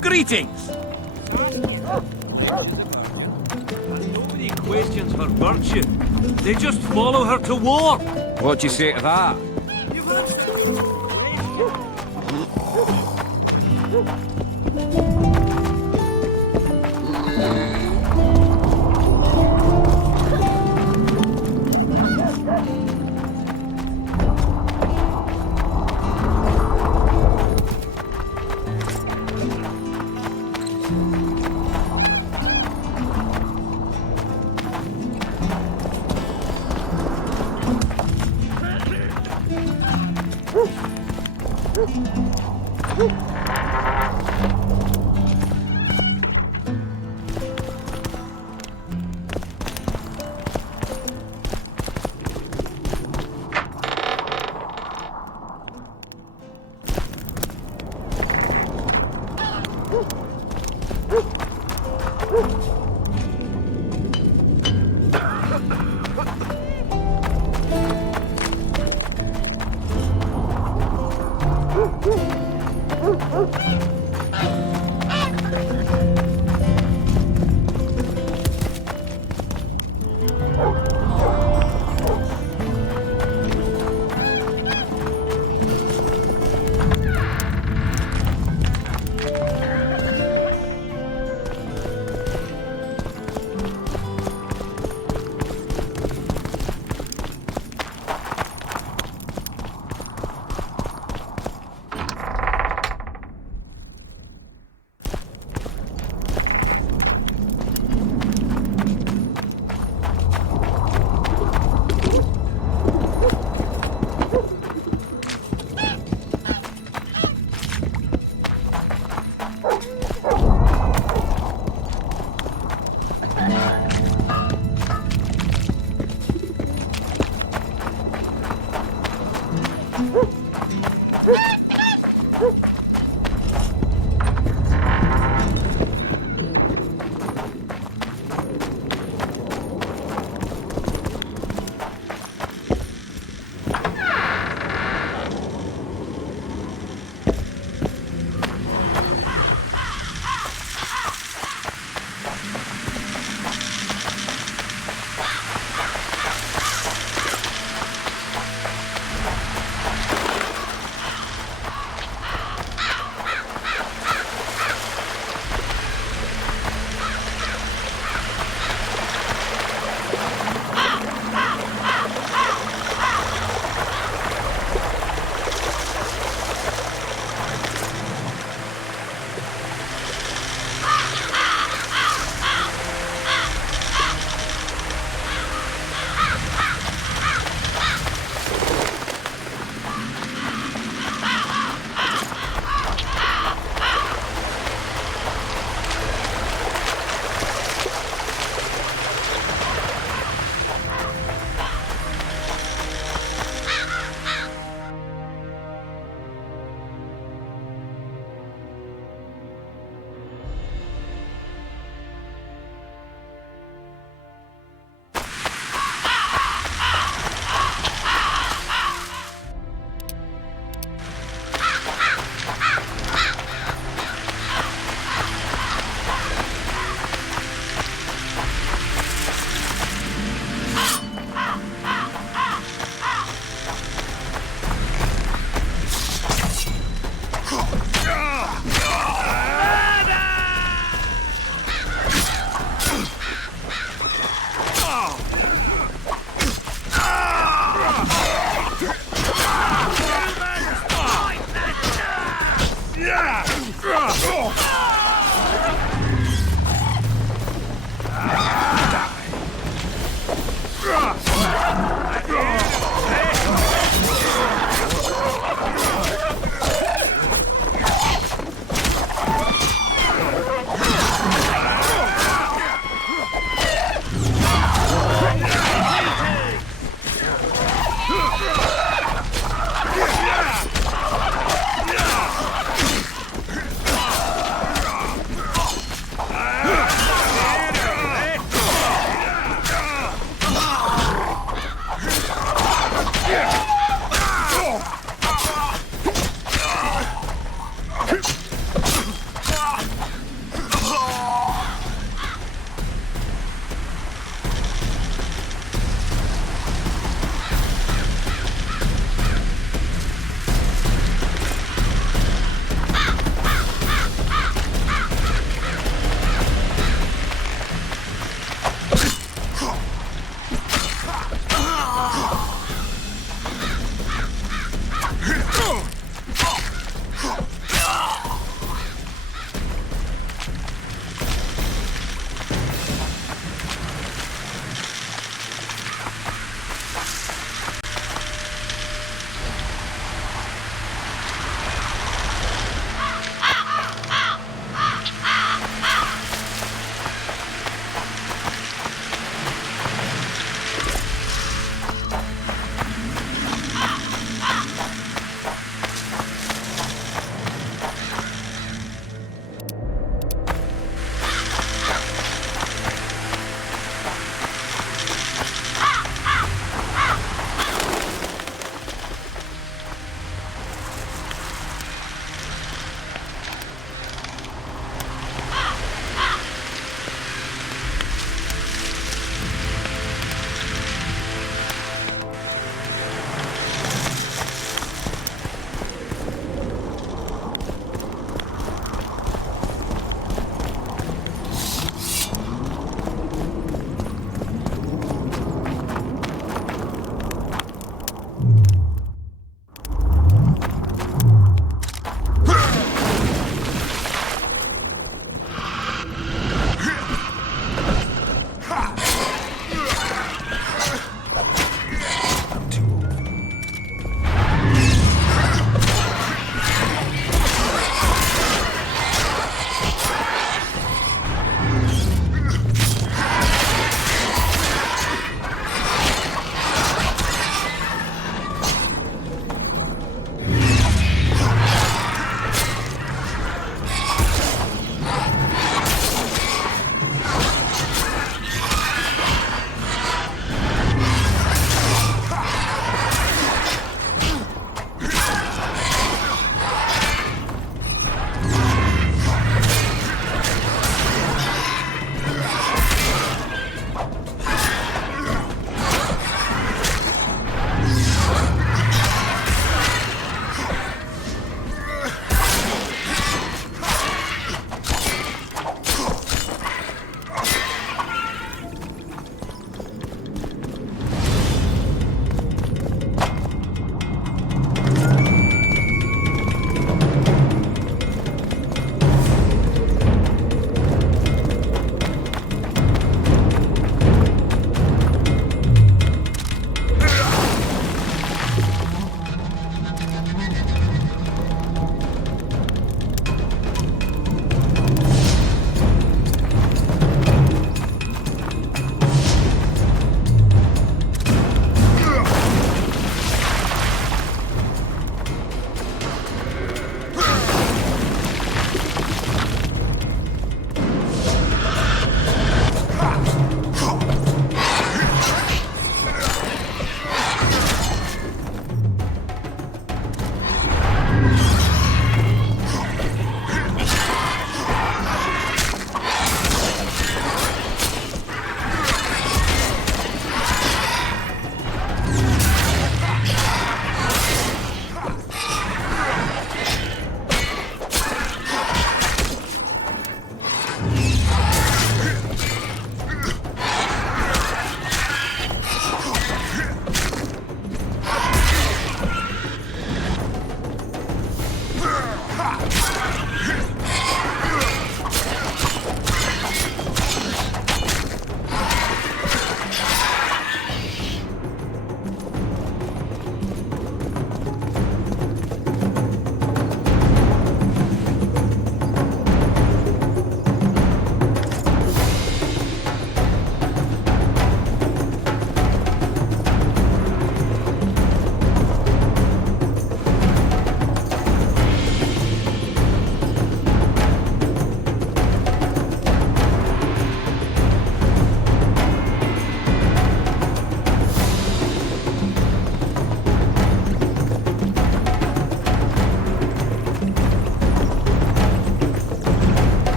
Greetings! Nobody questions her virtue. They just follow her to war. What do you say to that?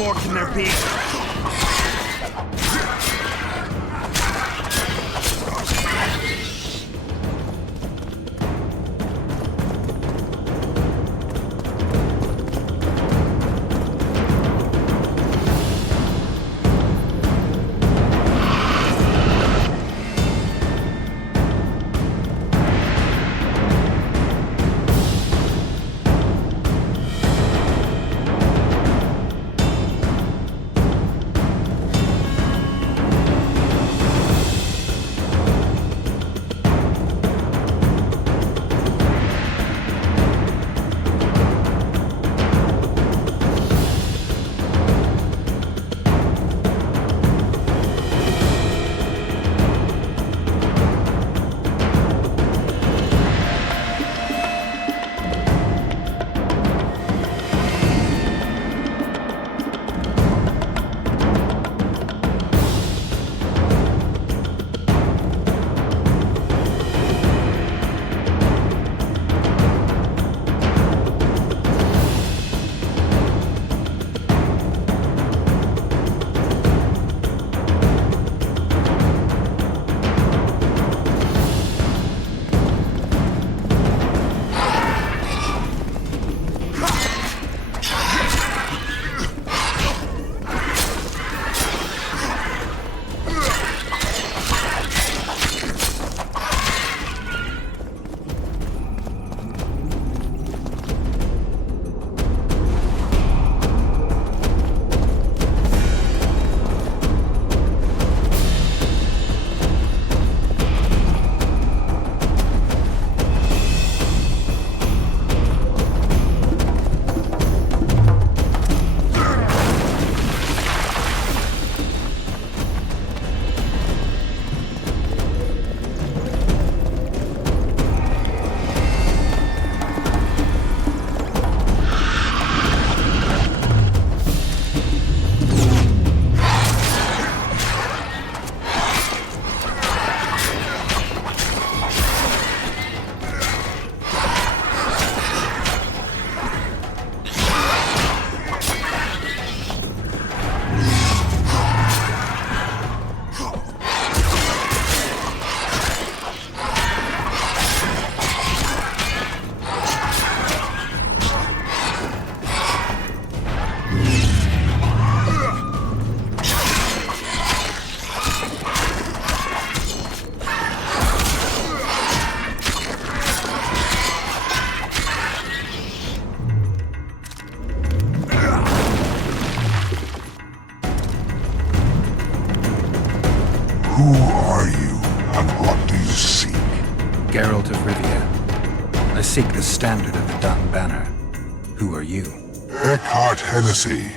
more can there be? Who are you, and what do you seek? Geralt of Rivia. I seek the standard of the Dun Banner. Who are you? Eckhart Hennessy,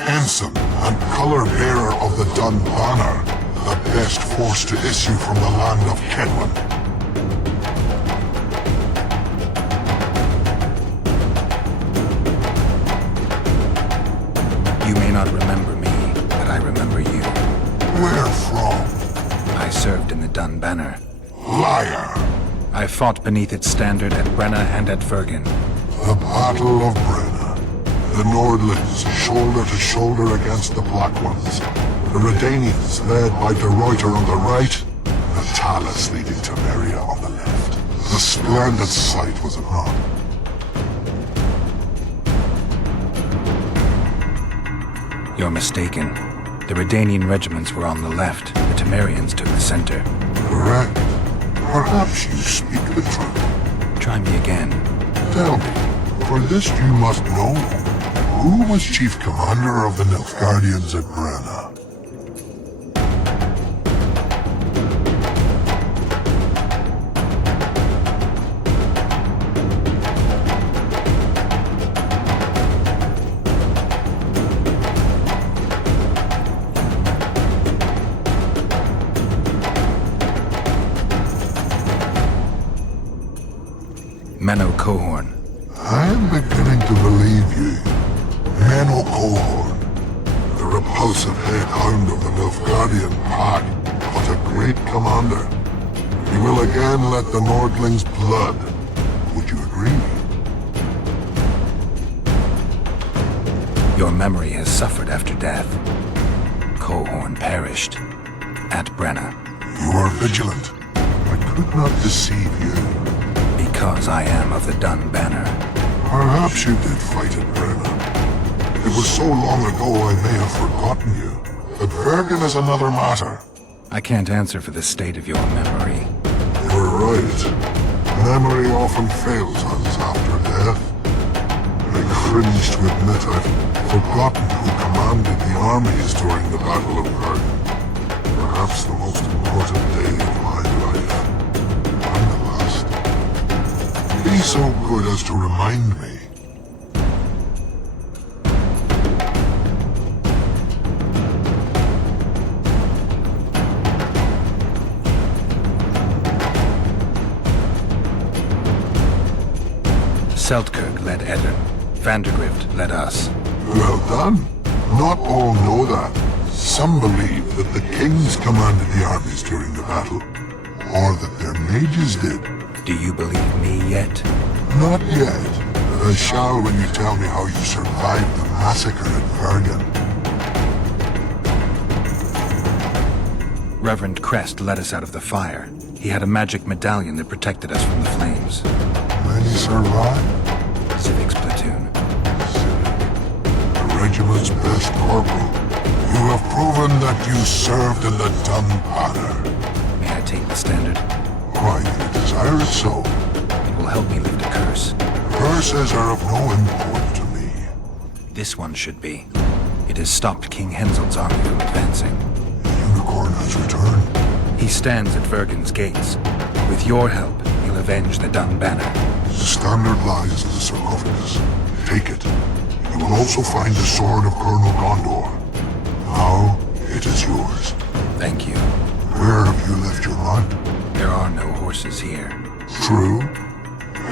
ensign and color-bearer of the Dun Banner, the best force to issue from the land of Kedwen. You may not remember me, but I remember you. Where from? I served in the Dun Banner. Liar! I fought beneath its standard at Brenna and at Vergen. The Battle of Brenna. The Nordlands, shoulder to shoulder against the Black Ones. The Redanians, led by De Ruyter on the right. The Talus leading Temeria on the left. A splendid sight, was it not? You're mistaken. The Redanian regiments were on the left. The Temerians took the center. Correct. Perhaps you speak the truth. Try me again. Tell me, for this you must know. Who was chief commander of the Nilfgaardians at Brenna? Menno Cohorn. I am beginning to believe you. Menno Cohorn, the repulsive head hound of the Nilfgaardian pack, but a great commander. He will again let the Nordlings blood. Would you agree? Your memory has suffered after death. Cohorn perished at Brenna. You are vigilant. I could not deceive you. Because I am of the Dun Banner. Perhaps you did fight at Brenna. It was so long ago I may have forgotten you. But Vergen is another matter. I can't answer for the state of your memory. You're right. Memory often fails us after death. I cringe to admit I've forgotten who commanded the armies during the Battle of Vergen. Perhaps the most important day of my life. And the last. Be so good as to remind me. Seltkirk led Eddard. Vandergrift led us. Well done. Not all know that. Some believe that the kings commanded the armies during the battle, or that their mages did. Do you believe me yet? Not yet. I shall when you tell me how you survived the massacre at Vergen. Reverend Crest led us out of the fire. He had a magic medallion that protected us from the flames. Many survived? Civic's platoon. The regiment's best corporal. You have proven that you served in the Dun Banner. May I take the standard? Why, you desire it so? It will help me lift a curse. Curses are of no import to me. This one should be. It has stopped King Henselt's army from advancing. The Unicorn has returned. He stands at Vergen's gates. With your help, he'll avenge the Dun Banner. The standard lies in the sarcophagus. Take it. You will also find the sword of Colonel Gondor. Now, it is yours. Thank you. Where have you left your run? There are no horses here. True.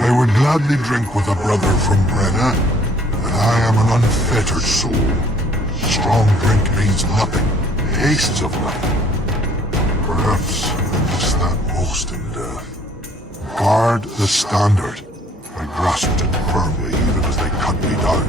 I would gladly drink with a brother from Brenna, but I am an unfettered soul. Strong drink means nothing, tastes of nothing. Perhaps I miss that most in death. Guard the standard. I grasped it firmly even as they cut me down.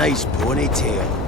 Nice ponytail.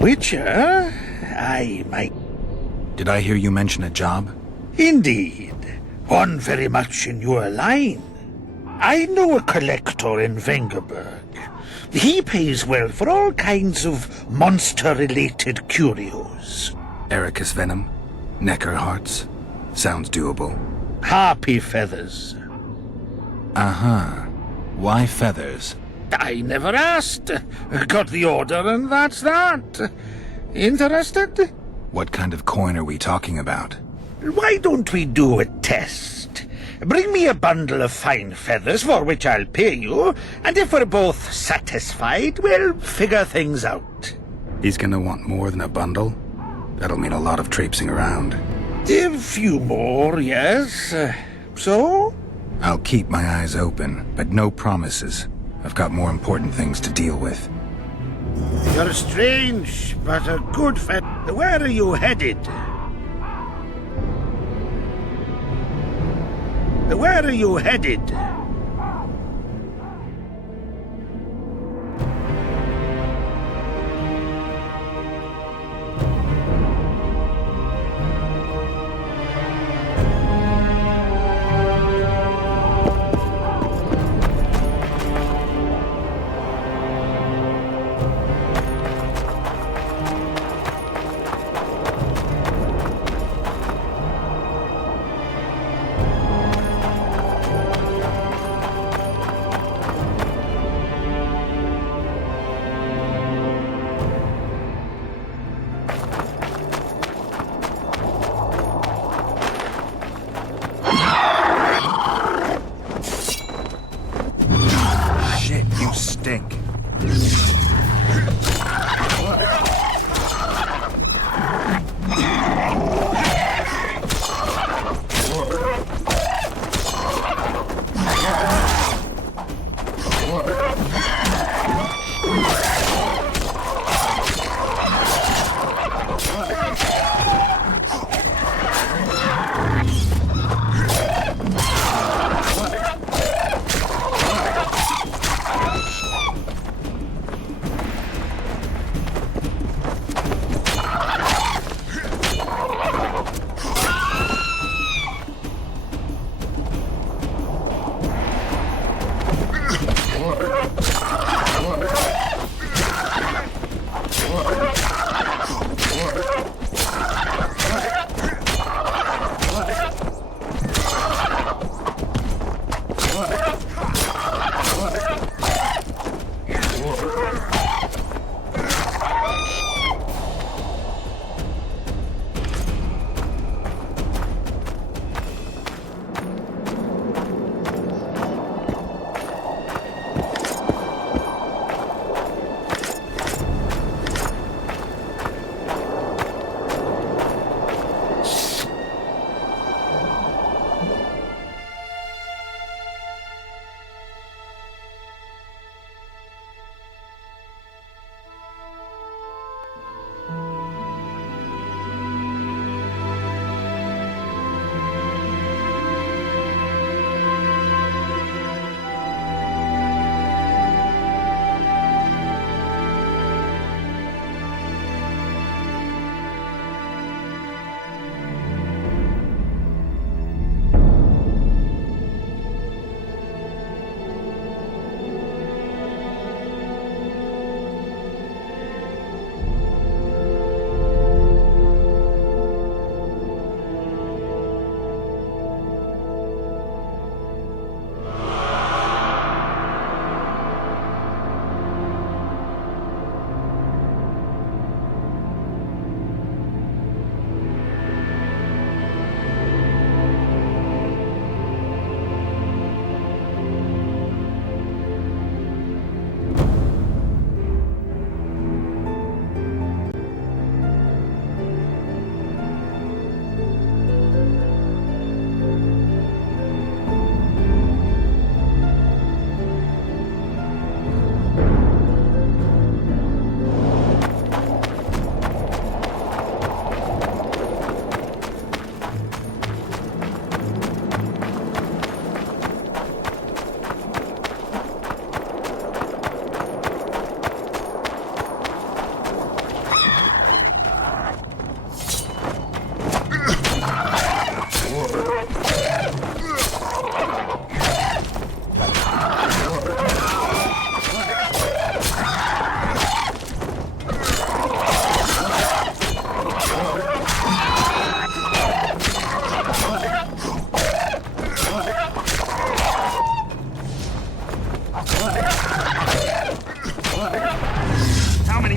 Witcher? Aye, my... Did I hear you mention a job? Indeed. One very much in your line. I know a collector in Vengerberg. He pays well for all kinds of monster-related curios. Ericus venom? Necker hearts? Sounds doable. Harpy feathers. Uh-huh. Why feathers? I never asked. Got the order and that's that. Interested? What kind of coin are we talking about? Why don't we do a test? Bring me a bundle of fine feathers for which I'll pay you, and if we're both satisfied, we'll figure things out. He's gonna want more than a bundle? That'll mean a lot of traipsing around. A few more, yes. So? I'll keep my eyes open, but no promises. I've got more important things to deal with. You're strange, but a good fellow. Where are you headed? Where are you headed?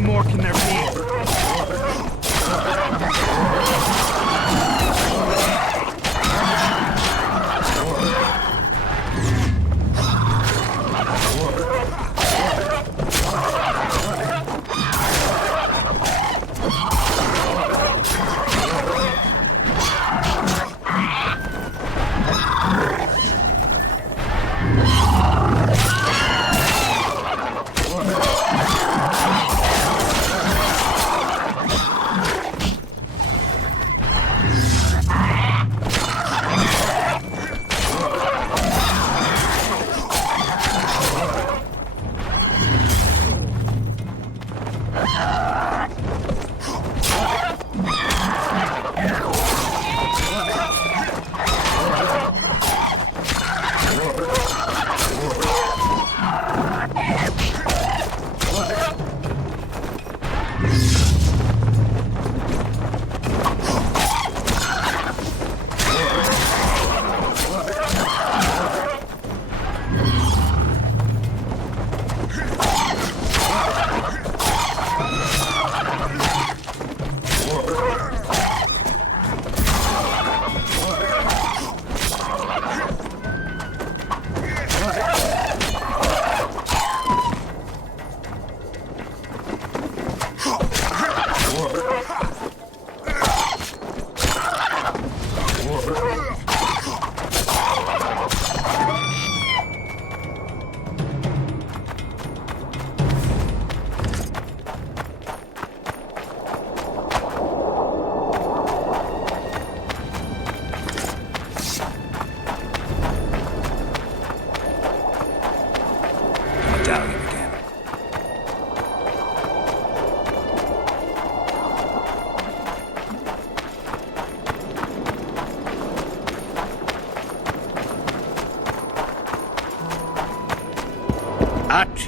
many more can there be?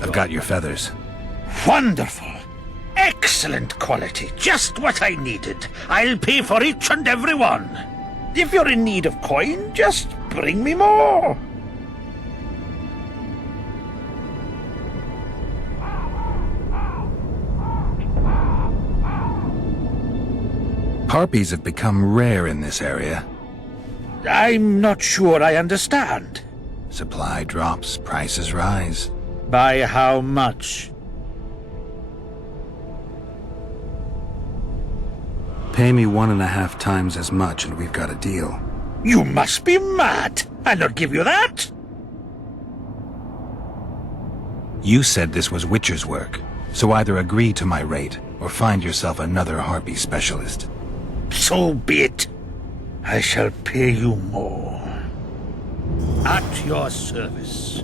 I've got your feathers. Wonderful. Excellent quality. Just what I needed. I'll pay for each and every one. If you're in need of coin, just bring me more. Harpies have become rare in this area. I'm not sure I understand. Supply drops, prices rise. By how much? Pay me 1.5 times as much and we've got a deal. You must be mad. I'll not give you that. You said this was Witcher's work, so either agree to my rate or find yourself another Harpy specialist. So be it. I shall pay you more. At your service.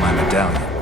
My medallion.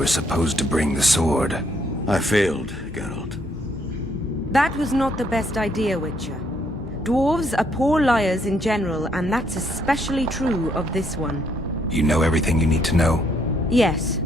were supposed to bring the sword. I failed, Geralt. That was not the best idea, Witcher. Dwarves are poor liars in general, and that's especially true of this one. You know everything you need to know? Yes.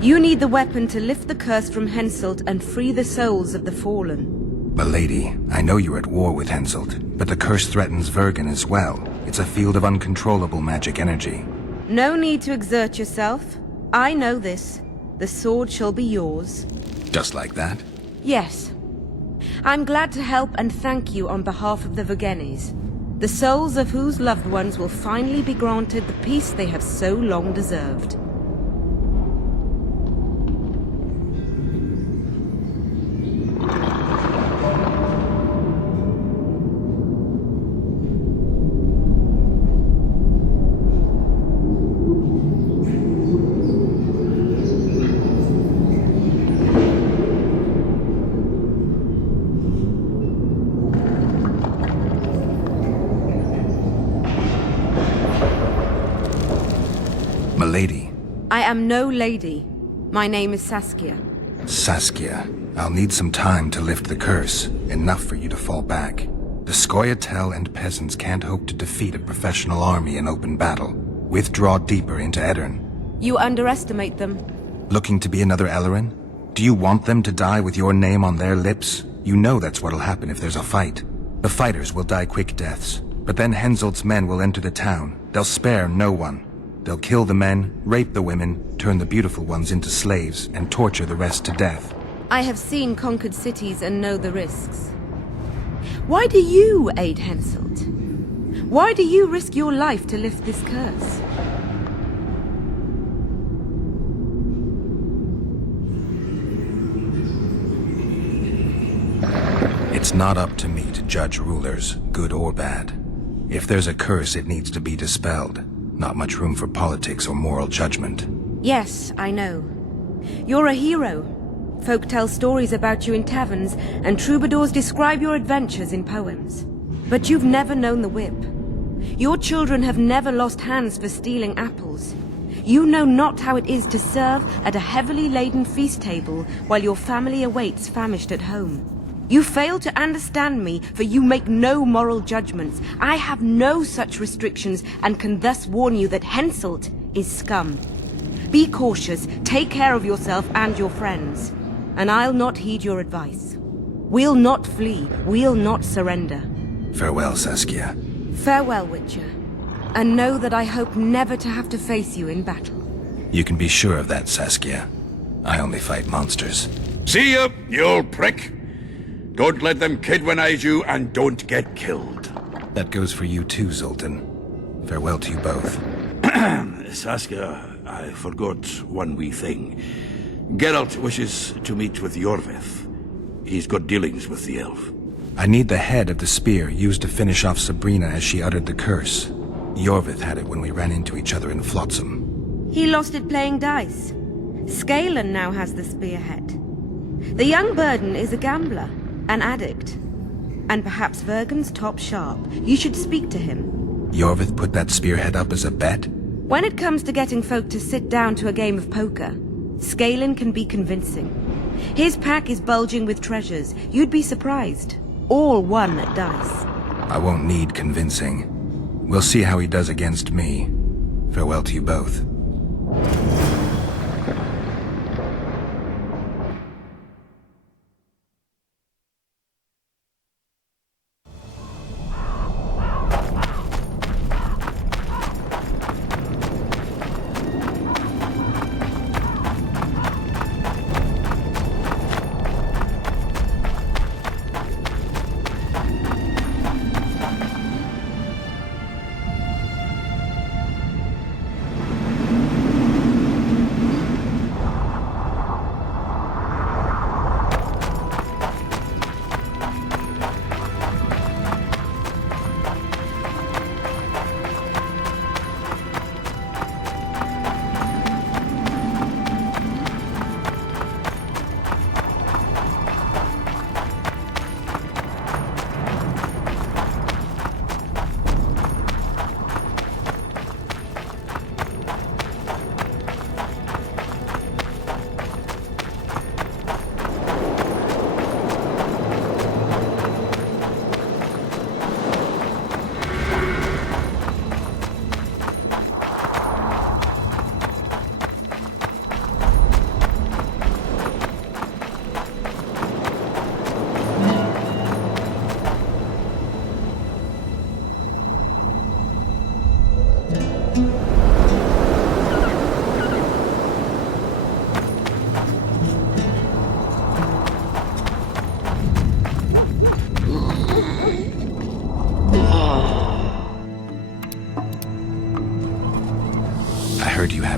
You need the weapon to lift the curse from Henselt and free the souls of the fallen. Milady, I know you're at war with Henselt, but the curse threatens Vergen as well. It's a field of uncontrollable magic energy. No need to exert yourself. I know this. The sword shall be yours. Just like that? Yes. I'm glad to help and thank you on behalf of the Vergennes, the souls of whose loved ones will finally be granted the peace they have so long deserved. Milady. I am no lady. My name is Saskia. Saskia, I'll need some time to lift the curse, enough for you to fall back. The Scoia'tael and peasants can't hope to defeat a professional army in open battle. Withdraw deeper into Edirn. You underestimate them. Looking to be another Ellerin? Do you want them to die with your name on their lips? You know that's what'll happen if there's a fight. The fighters will die quick deaths, but then Henselt's men will enter the town. They'll spare no one. They'll kill the men, rape the women, turn the beautiful ones into slaves, and torture the rest to death. I have seen conquered cities and know the risks. Why do you aid Henselt? Why do you risk your life to lift this curse? It's not up to me to judge rulers, good or bad. If there's a curse, it needs to be dispelled. Not much room for politics or moral judgment. Yes, I know. You're a hero. Folk tell stories about you in taverns, and troubadours describe your adventures in poems. But you've never known the whip. Your children have never lost hands for stealing apples. You know not how it is to serve at a heavily laden feast table while your family awaits famished at home. You fail to understand me, for you make no moral judgments. I have no such restrictions, and can thus warn you that Henselt is scum. Be cautious, take care of yourself and your friends, and I'll not heed your advice. We'll not flee, we'll not surrender. Farewell, Saskia. Farewell, Witcher, and know that I hope never to have to face you in battle. You can be sure of that, Saskia. I only fight monsters. See ya, you old prick! Don't let them kidwinize you, and don't get killed. That goes for you too, Zoltan. Farewell to you both. Saskia, I forgot one wee thing. Geralt wishes to meet with Iorveth. He's got dealings with the elf. I need the head of the spear used to finish off Sabrina as she uttered the curse. Iorveth had it when we ran into each other in Flotsam. He lost it playing dice. Scanlan now has the spearhead. The young Burden is a gambler. An addict. And perhaps Vergen's top sharp. You should speak to him. Iorveth put that spearhead up as a bet? When it comes to getting folk to sit down to a game of poker, Scanlan can be convincing. His pack is bulging with treasures. You'd be surprised. All won at dice. I won't need convincing. We'll see how he does against me. Farewell to you both.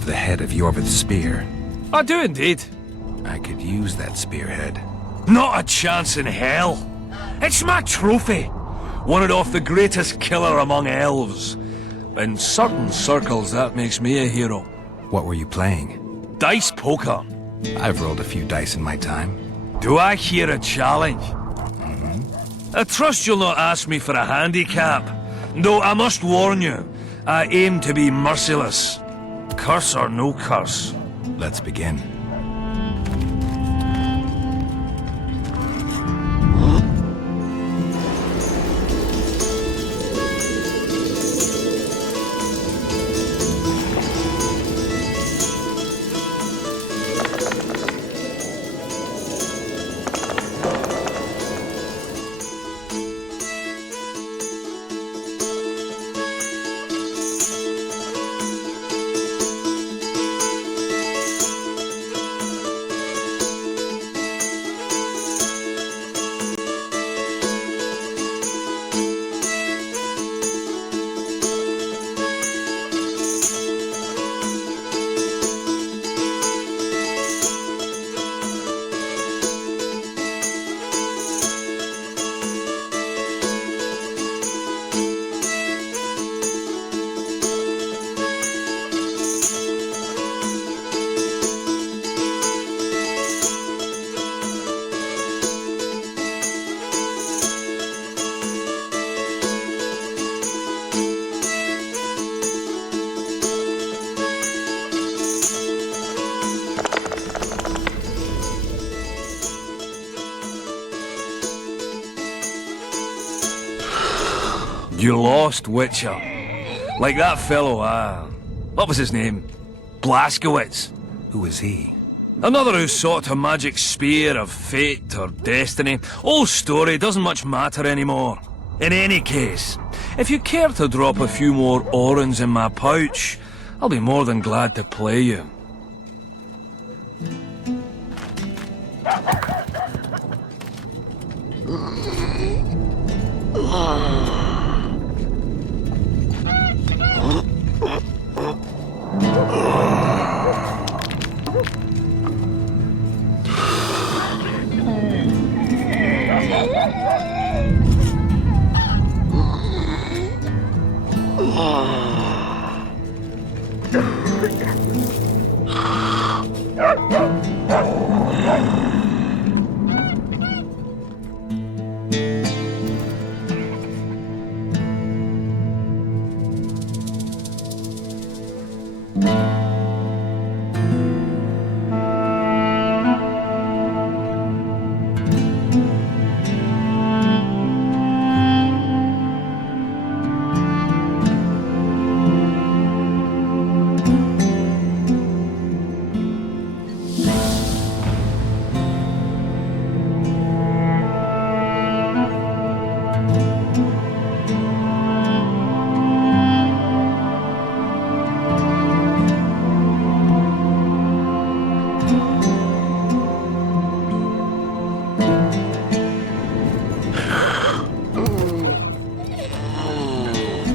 have the head of Yorvith's spear. I do indeed. I could use that spearhead. Not a chance in hell. It's my trophy. Won it off the greatest killer among elves. In certain circles, that makes me a hero. What were you playing? Dice poker. I've rolled a few dice in my time. Do I hear a challenge? I trust you'll not ask me for a handicap. Though I must warn you, I aim to be merciless. Curse or no curse. Let's begin. You lost, Witcher. Like that fellow, what was his name? Blazkowicz. Who is he? Another who sought a magic spear of fate or destiny. Old story, doesn't much matter anymore. In any case, if you care to drop a few more orens in my pouch, I'll be more than glad to play you.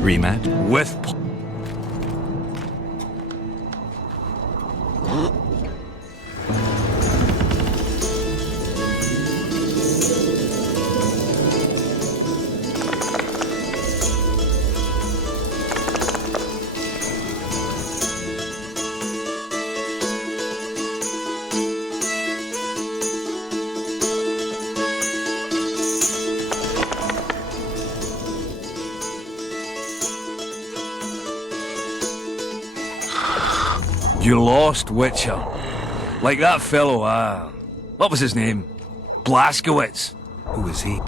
Remat? With... You lost, Witcher. Like that fellow, what was his name? Blazkowicz. Who is he?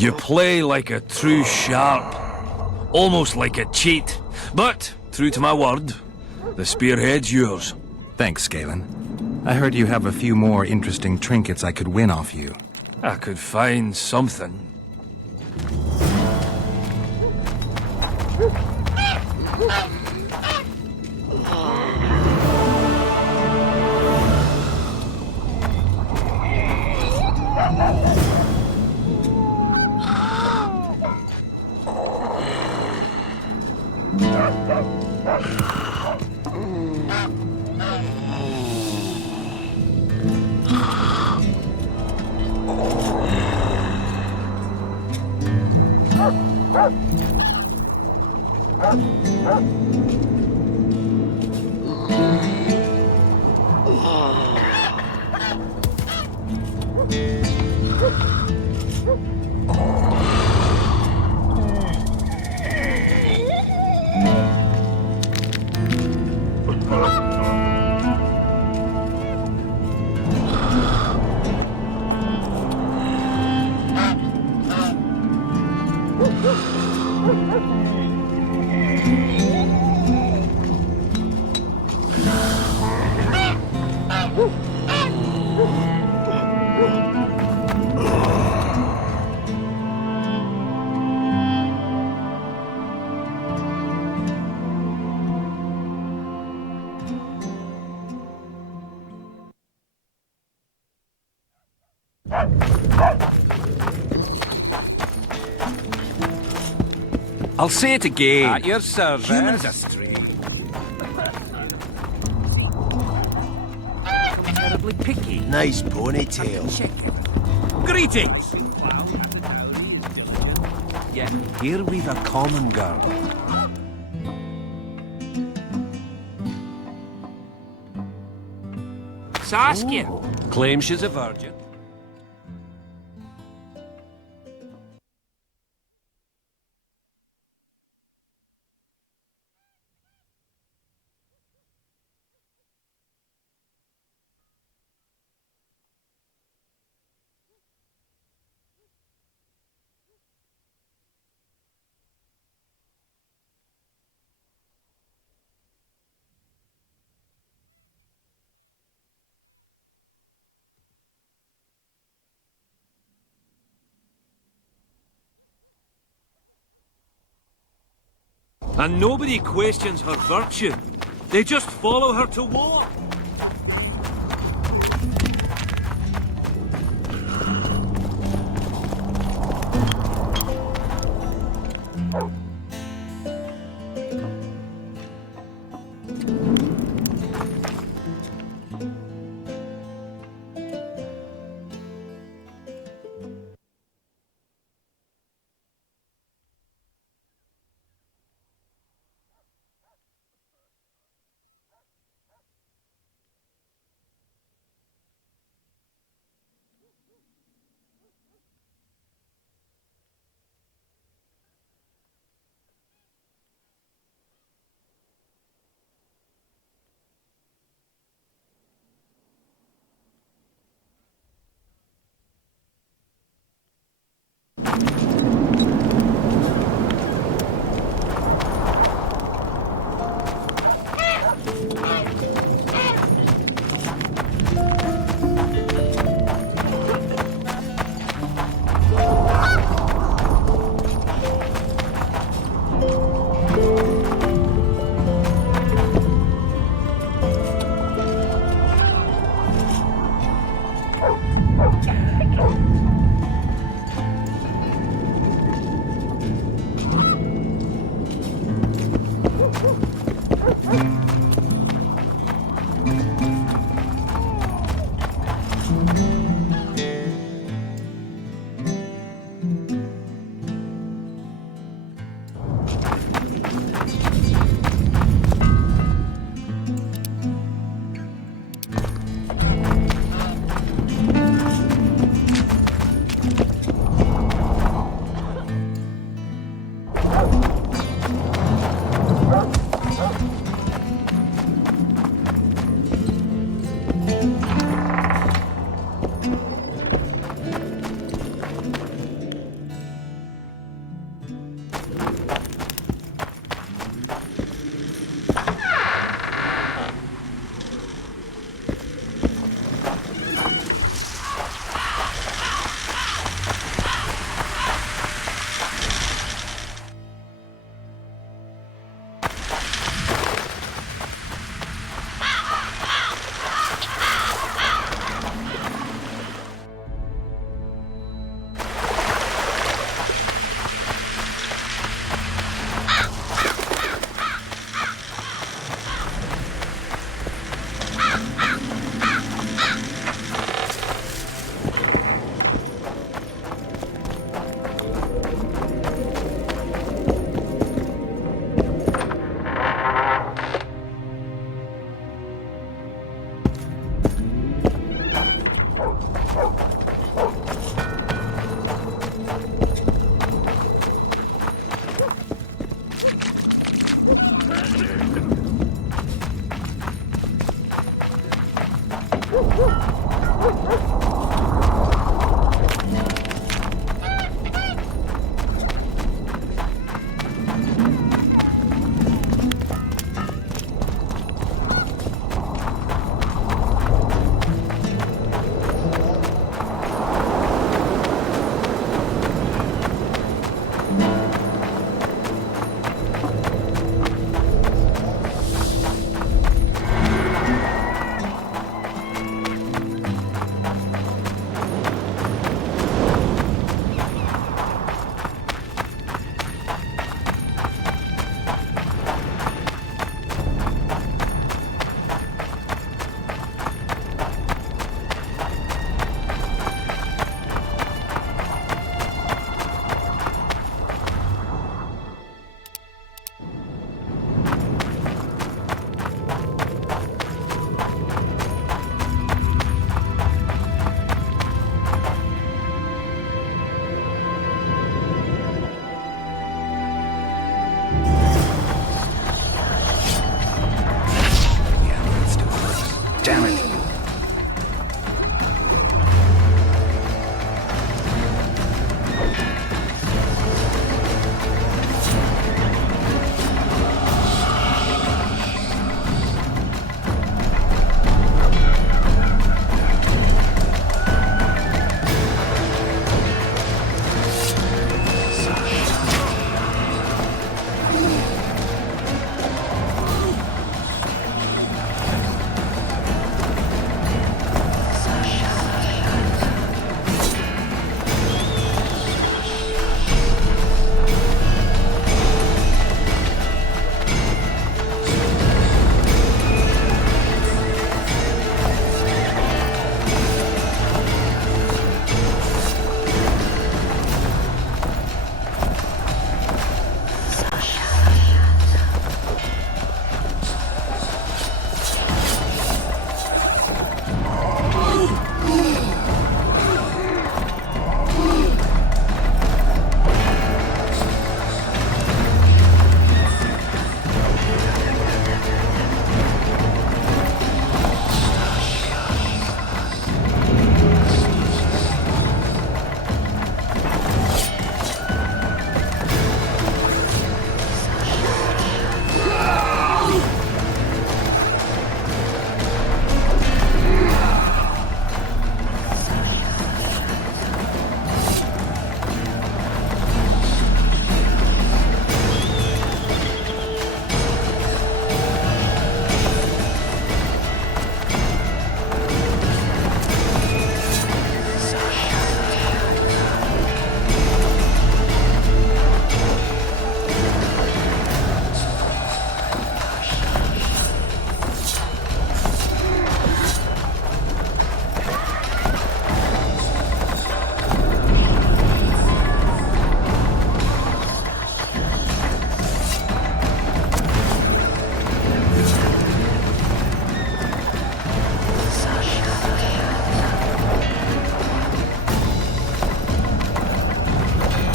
You play like a true sharp. Almost like a cheat. But, true to my word, the spearhead's yours. Thanks, Galen. I heard you have a few more interesting trinkets I could win off you. I could find something. I'll say it again. At your service. Humans are strange. Terribly picky. Nice ponytail. Greetings! Yet here we've a common girl. Saskia! Claims she's a virgin. And nobody questions her virtue. They just follow her to war.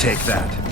Take that.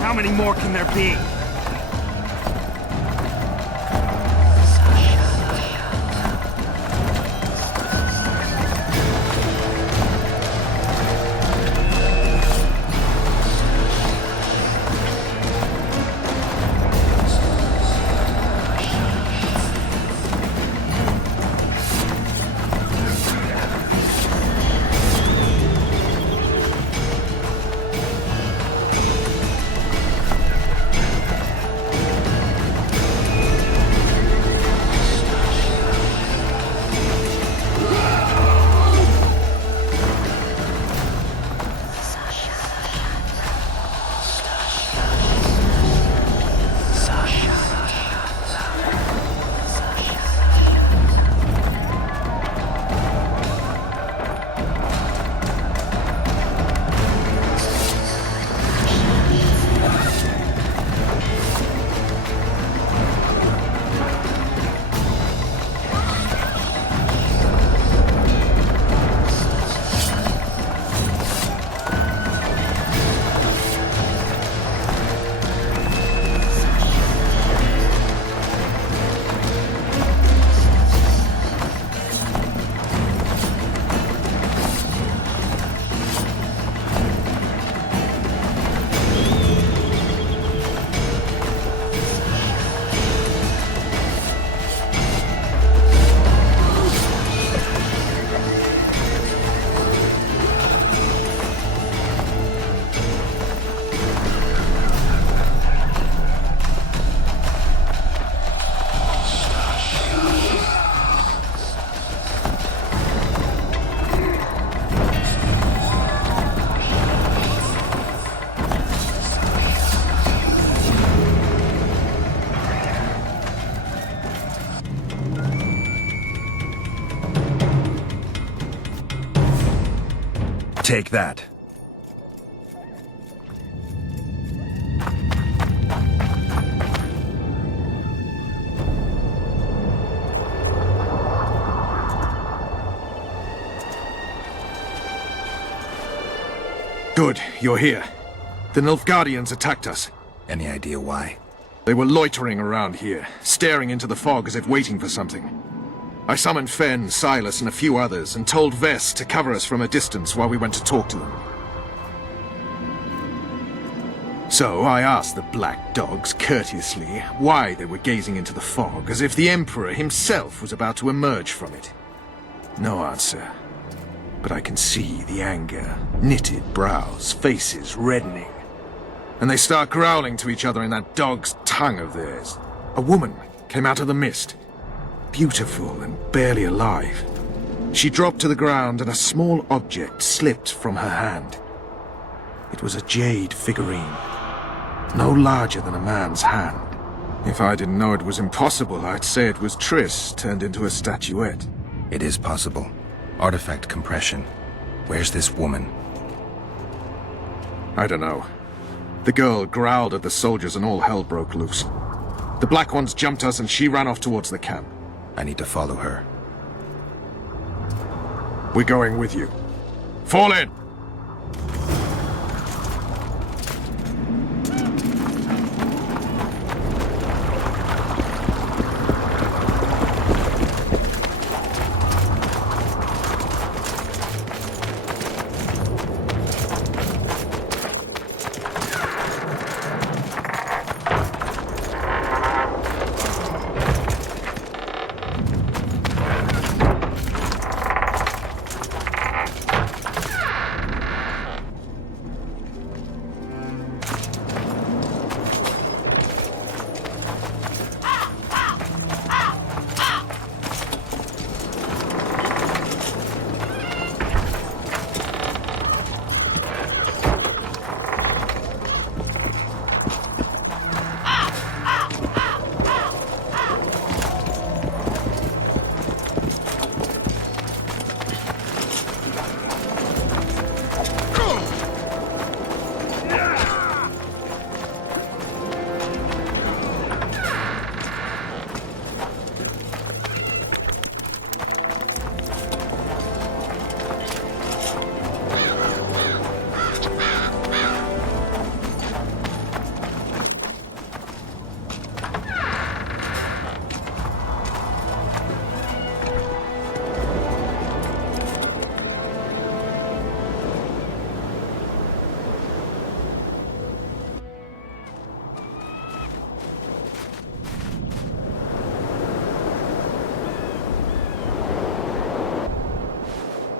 How many more can there be? Take that. Good, you're here. The Nilfgaardians attacked us. Any idea why? They were loitering around here, staring into the fog as if waiting for something. I summoned Fen, Silas, and a few others, and told Vess to cover us from a distance while we went to talk to them. So I asked the black dogs courteously why they were gazing into the fog, as if the Emperor himself was about to emerge from it. No answer. but I can see the anger. Knitted brows, faces reddening. And they start growling to each other in that dog's tongue of theirs. A woman came out of the mist, beautiful and barely alive. She dropped to the ground and a small object slipped from her hand. It was a jade figurine, no larger than a man's hand. If I didn't know it was impossible, I'd say it was Triss turned into a statuette. It is possible. Artifact compression. Where's this woman? I don't know. The girl growled at the soldiers and all hell broke loose. The Black Ones jumped us and she ran off towards the camp. I need to follow her. We're going with you. Fall in!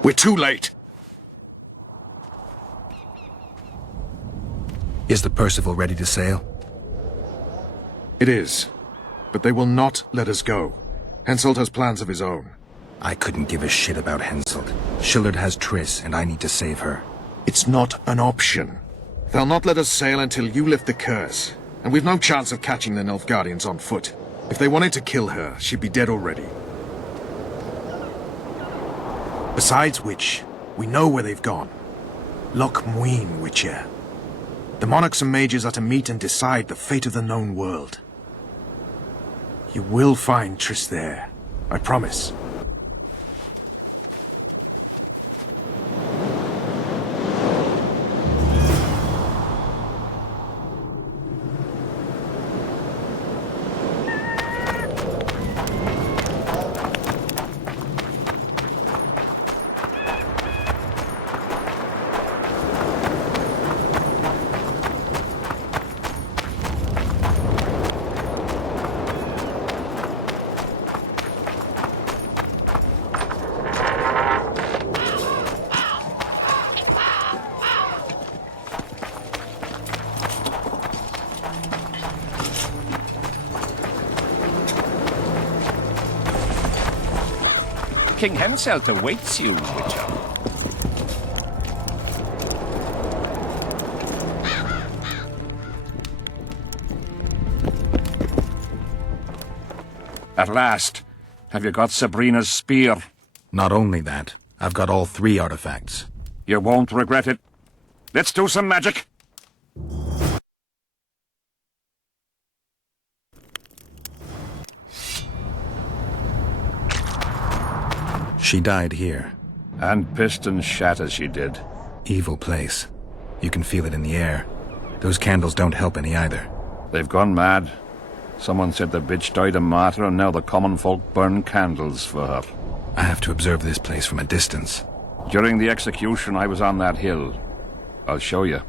We're too late. Is the Percival ready to sail? It is. But they will not let us go. Henselt has plans of his own. I couldn't give a shit about Henselt. Shillard has Triss, and I need to save her. It's not an option. They'll not let us sail until you lift the curse. And we've no chance of catching the Nilfgaardians on foot. If they wanted to kill her, she'd be dead already. Besides which, we know where they've gone. Loch Muin, Witcher. The monarchs and mages are to meet and decide the fate of the known world. You will find Triss there, I promise. King Henselt awaits you, Witcher. At last. Have you got Sabrina's spear? Not only that, I've got all 3 artifacts. You won't regret it. Let's do some magic. She died here. And pissed and shat as she did. Evil place. You can feel it in the air. Those candles don't help any either. They've gone mad. Someone said the bitch died a martyr and now the common folk burn candles for her. I have to observe this place from a distance. During the execution, I was on that hill. I'll show you.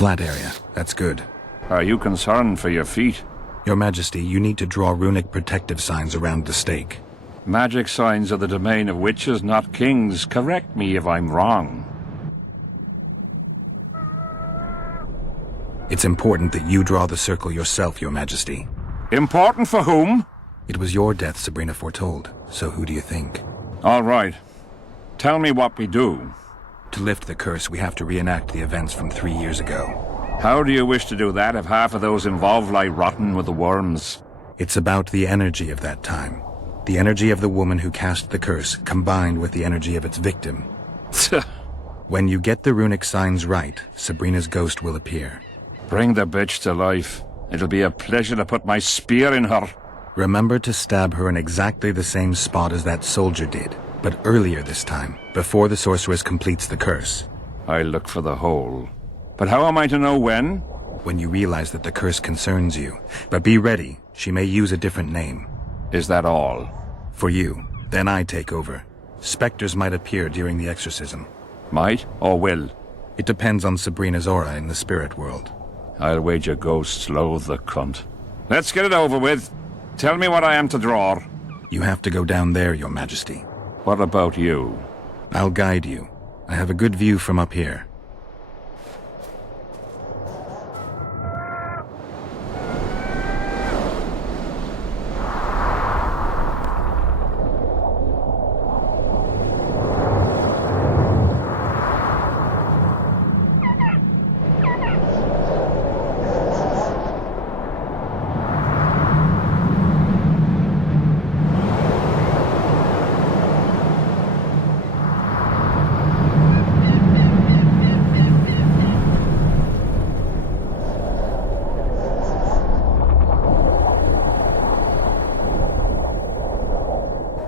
Flat area. That's good. Are you concerned for your feet? Your Majesty, you need to draw runic protective signs around the stake. Magic signs are the domain of witches, not kings. Correct me if I'm wrong. It's important that you draw the circle yourself, Your Majesty. Important for whom? It was your death Sabrina foretold, so who do you think? All right. Tell me what we do. To lift the curse, we have to reenact the events from 3 years ago. How do you wish to do that if half of those involved lie rotten with the worms? It's about the energy of that time. The energy of the woman who cast the curse, combined with the energy of its victim. When you get the runic signs right, Sabrina's ghost will appear. Bring the bitch to life. It'll be a pleasure to put my spear in her. Remember to stab her in exactly the same spot as that soldier did, but earlier this time, before the sorceress completes the curse. I'll look for the hole. But how am I to know when? When you realize that the curse concerns you. But be ready, she may use a different name. Is that all? For you. Then I take over. Spectres might appear during the exorcism. Might or will? It depends on Sabrina's aura in the spirit world. I'll wager ghosts loathe the cunt. Let's get it over with. Tell me what I am to draw. You have to go down there, Your Majesty. What about you? I'll guide you. I have a good view from up here.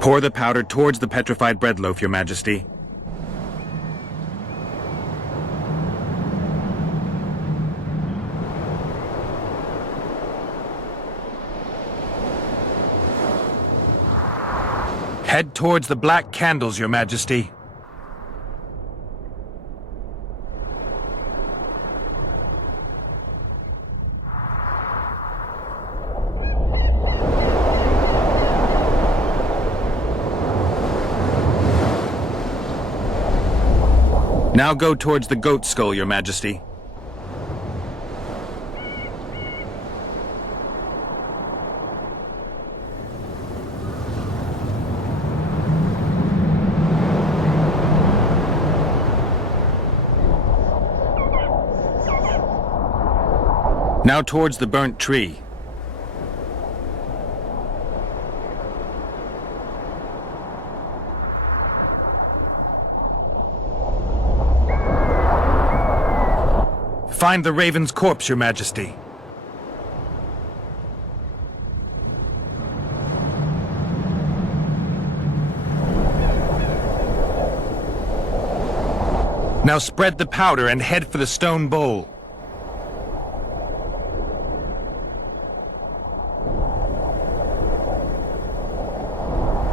Pour the powder towards the petrified bread loaf, Your Majesty. Head towards the black candles, Your Majesty. Now go towards the goat skull, Your Majesty. Now towards the burnt tree. Find the raven's corpse, Your Majesty. Now spread the powder and head for the stone bowl.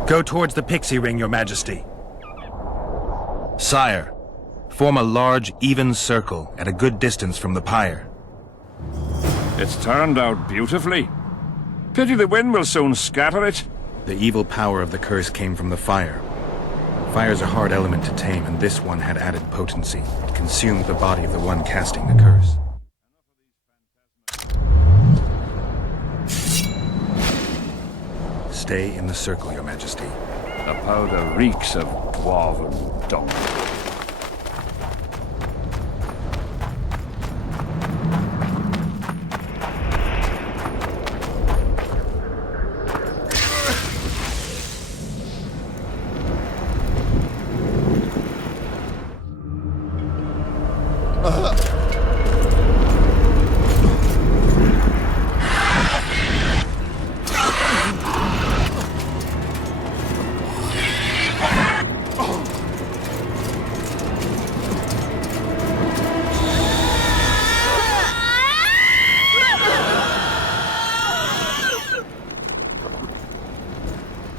Go towards the pixie ring, Your Majesty. Sire, form a large, even circle at a good distance from the pyre. It's turned out beautifully. Pity the wind will soon scatter it. The evil power of the curse came from the fire. Fire's a hard element to tame, and this one had added potency. It consumed the body of the one casting the curse. Stay in the circle, Your Majesty. The powder reeks of dwarven dung.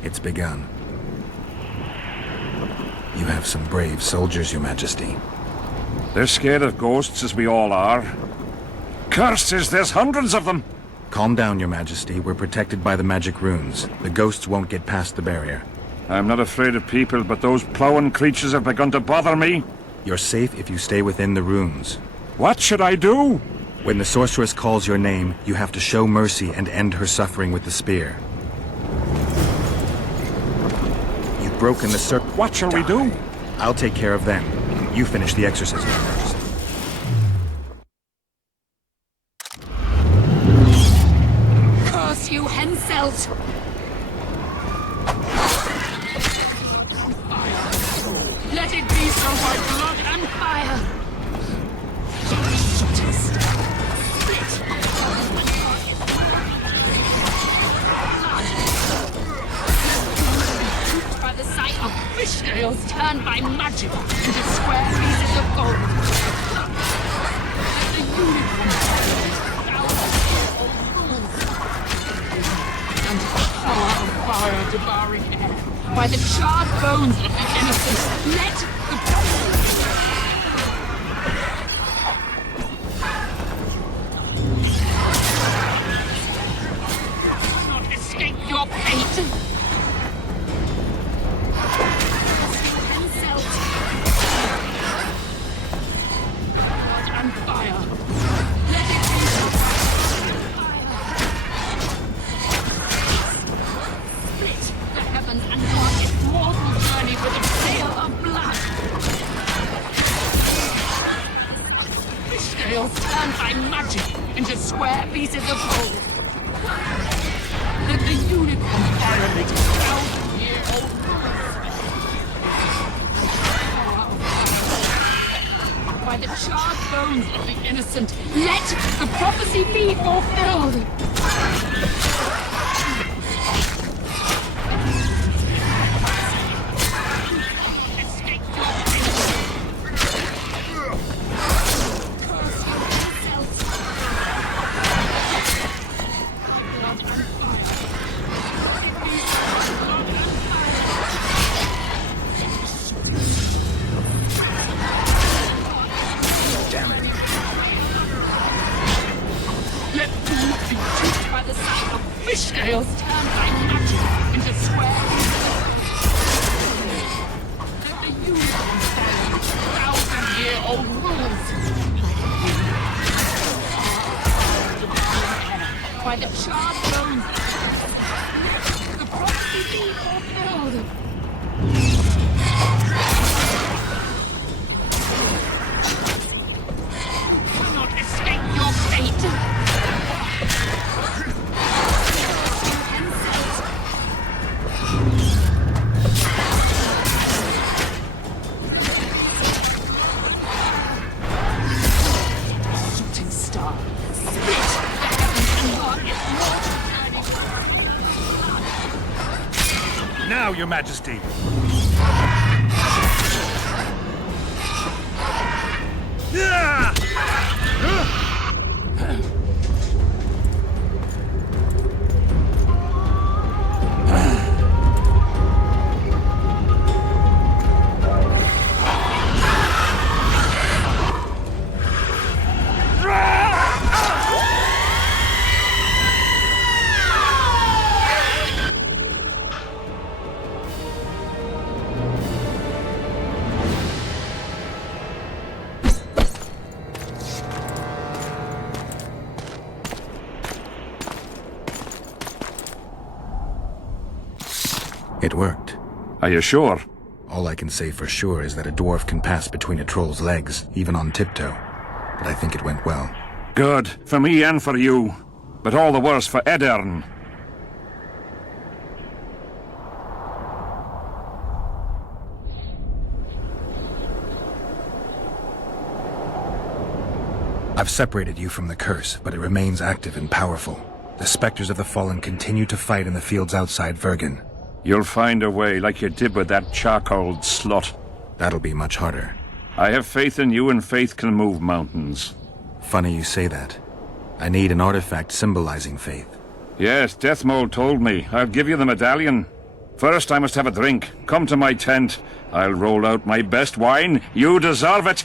It's begun. You have some brave soldiers, Your Majesty. They're scared of ghosts, as we all are. Curses, there's hundreds of them! Calm down, Your Majesty. We're protected by the magic runes. The ghosts won't get past the barrier. I'm not afraid of people, but those plowing creatures have begun to bother me. You're safe if you stay within the runes. What should I do? When the sorceress calls your name, you have to show mercy and end her suffering with the spear. You've broken the circle. What shall we do? I'll take care of them. You finish the exorcism first. Curse you, Henselt! Let it be so by blood and fire! By the sight of fish scales turned by magic into square pieces of gold. Let the unicorn and power of fire devouring air. By the charred bones of the innocent, let the not escape your fate. And fire. Let it be so. Split the heavens and mark its mortal journey with a trail of blood. Fish scales turned by magic into square pieces of gold. Let the unicorn violate its 1,000-year-old by the charred bones of the innocent, let the prophecy be fulfilled! Fish scales turned by magic into square. Let the unicorn follow 1,000-year-old rules. By the charred bones, the prophecy be fulfilled. Do not escape your fate. Now, Your Majesty. It worked. Are you sure? All I can say for sure is that a dwarf can pass between a troll's legs, even on tiptoe. But I think it went well. Good. For me and for you. But all the worse for Edern. I've separated you from the curse, but it remains active and powerful. The specters of the fallen continue to fight in the fields outside Vergen. You'll find a way, like you did with that charcoal slut. That'll be much harder. I have faith in you, and faith can move mountains. Funny you say that. I need an artifact symbolizing faith. Yes, Deathmold told me. I'll give you the medallion. First, I must have a drink. Come to my tent. I'll roll out my best wine. You deserve it.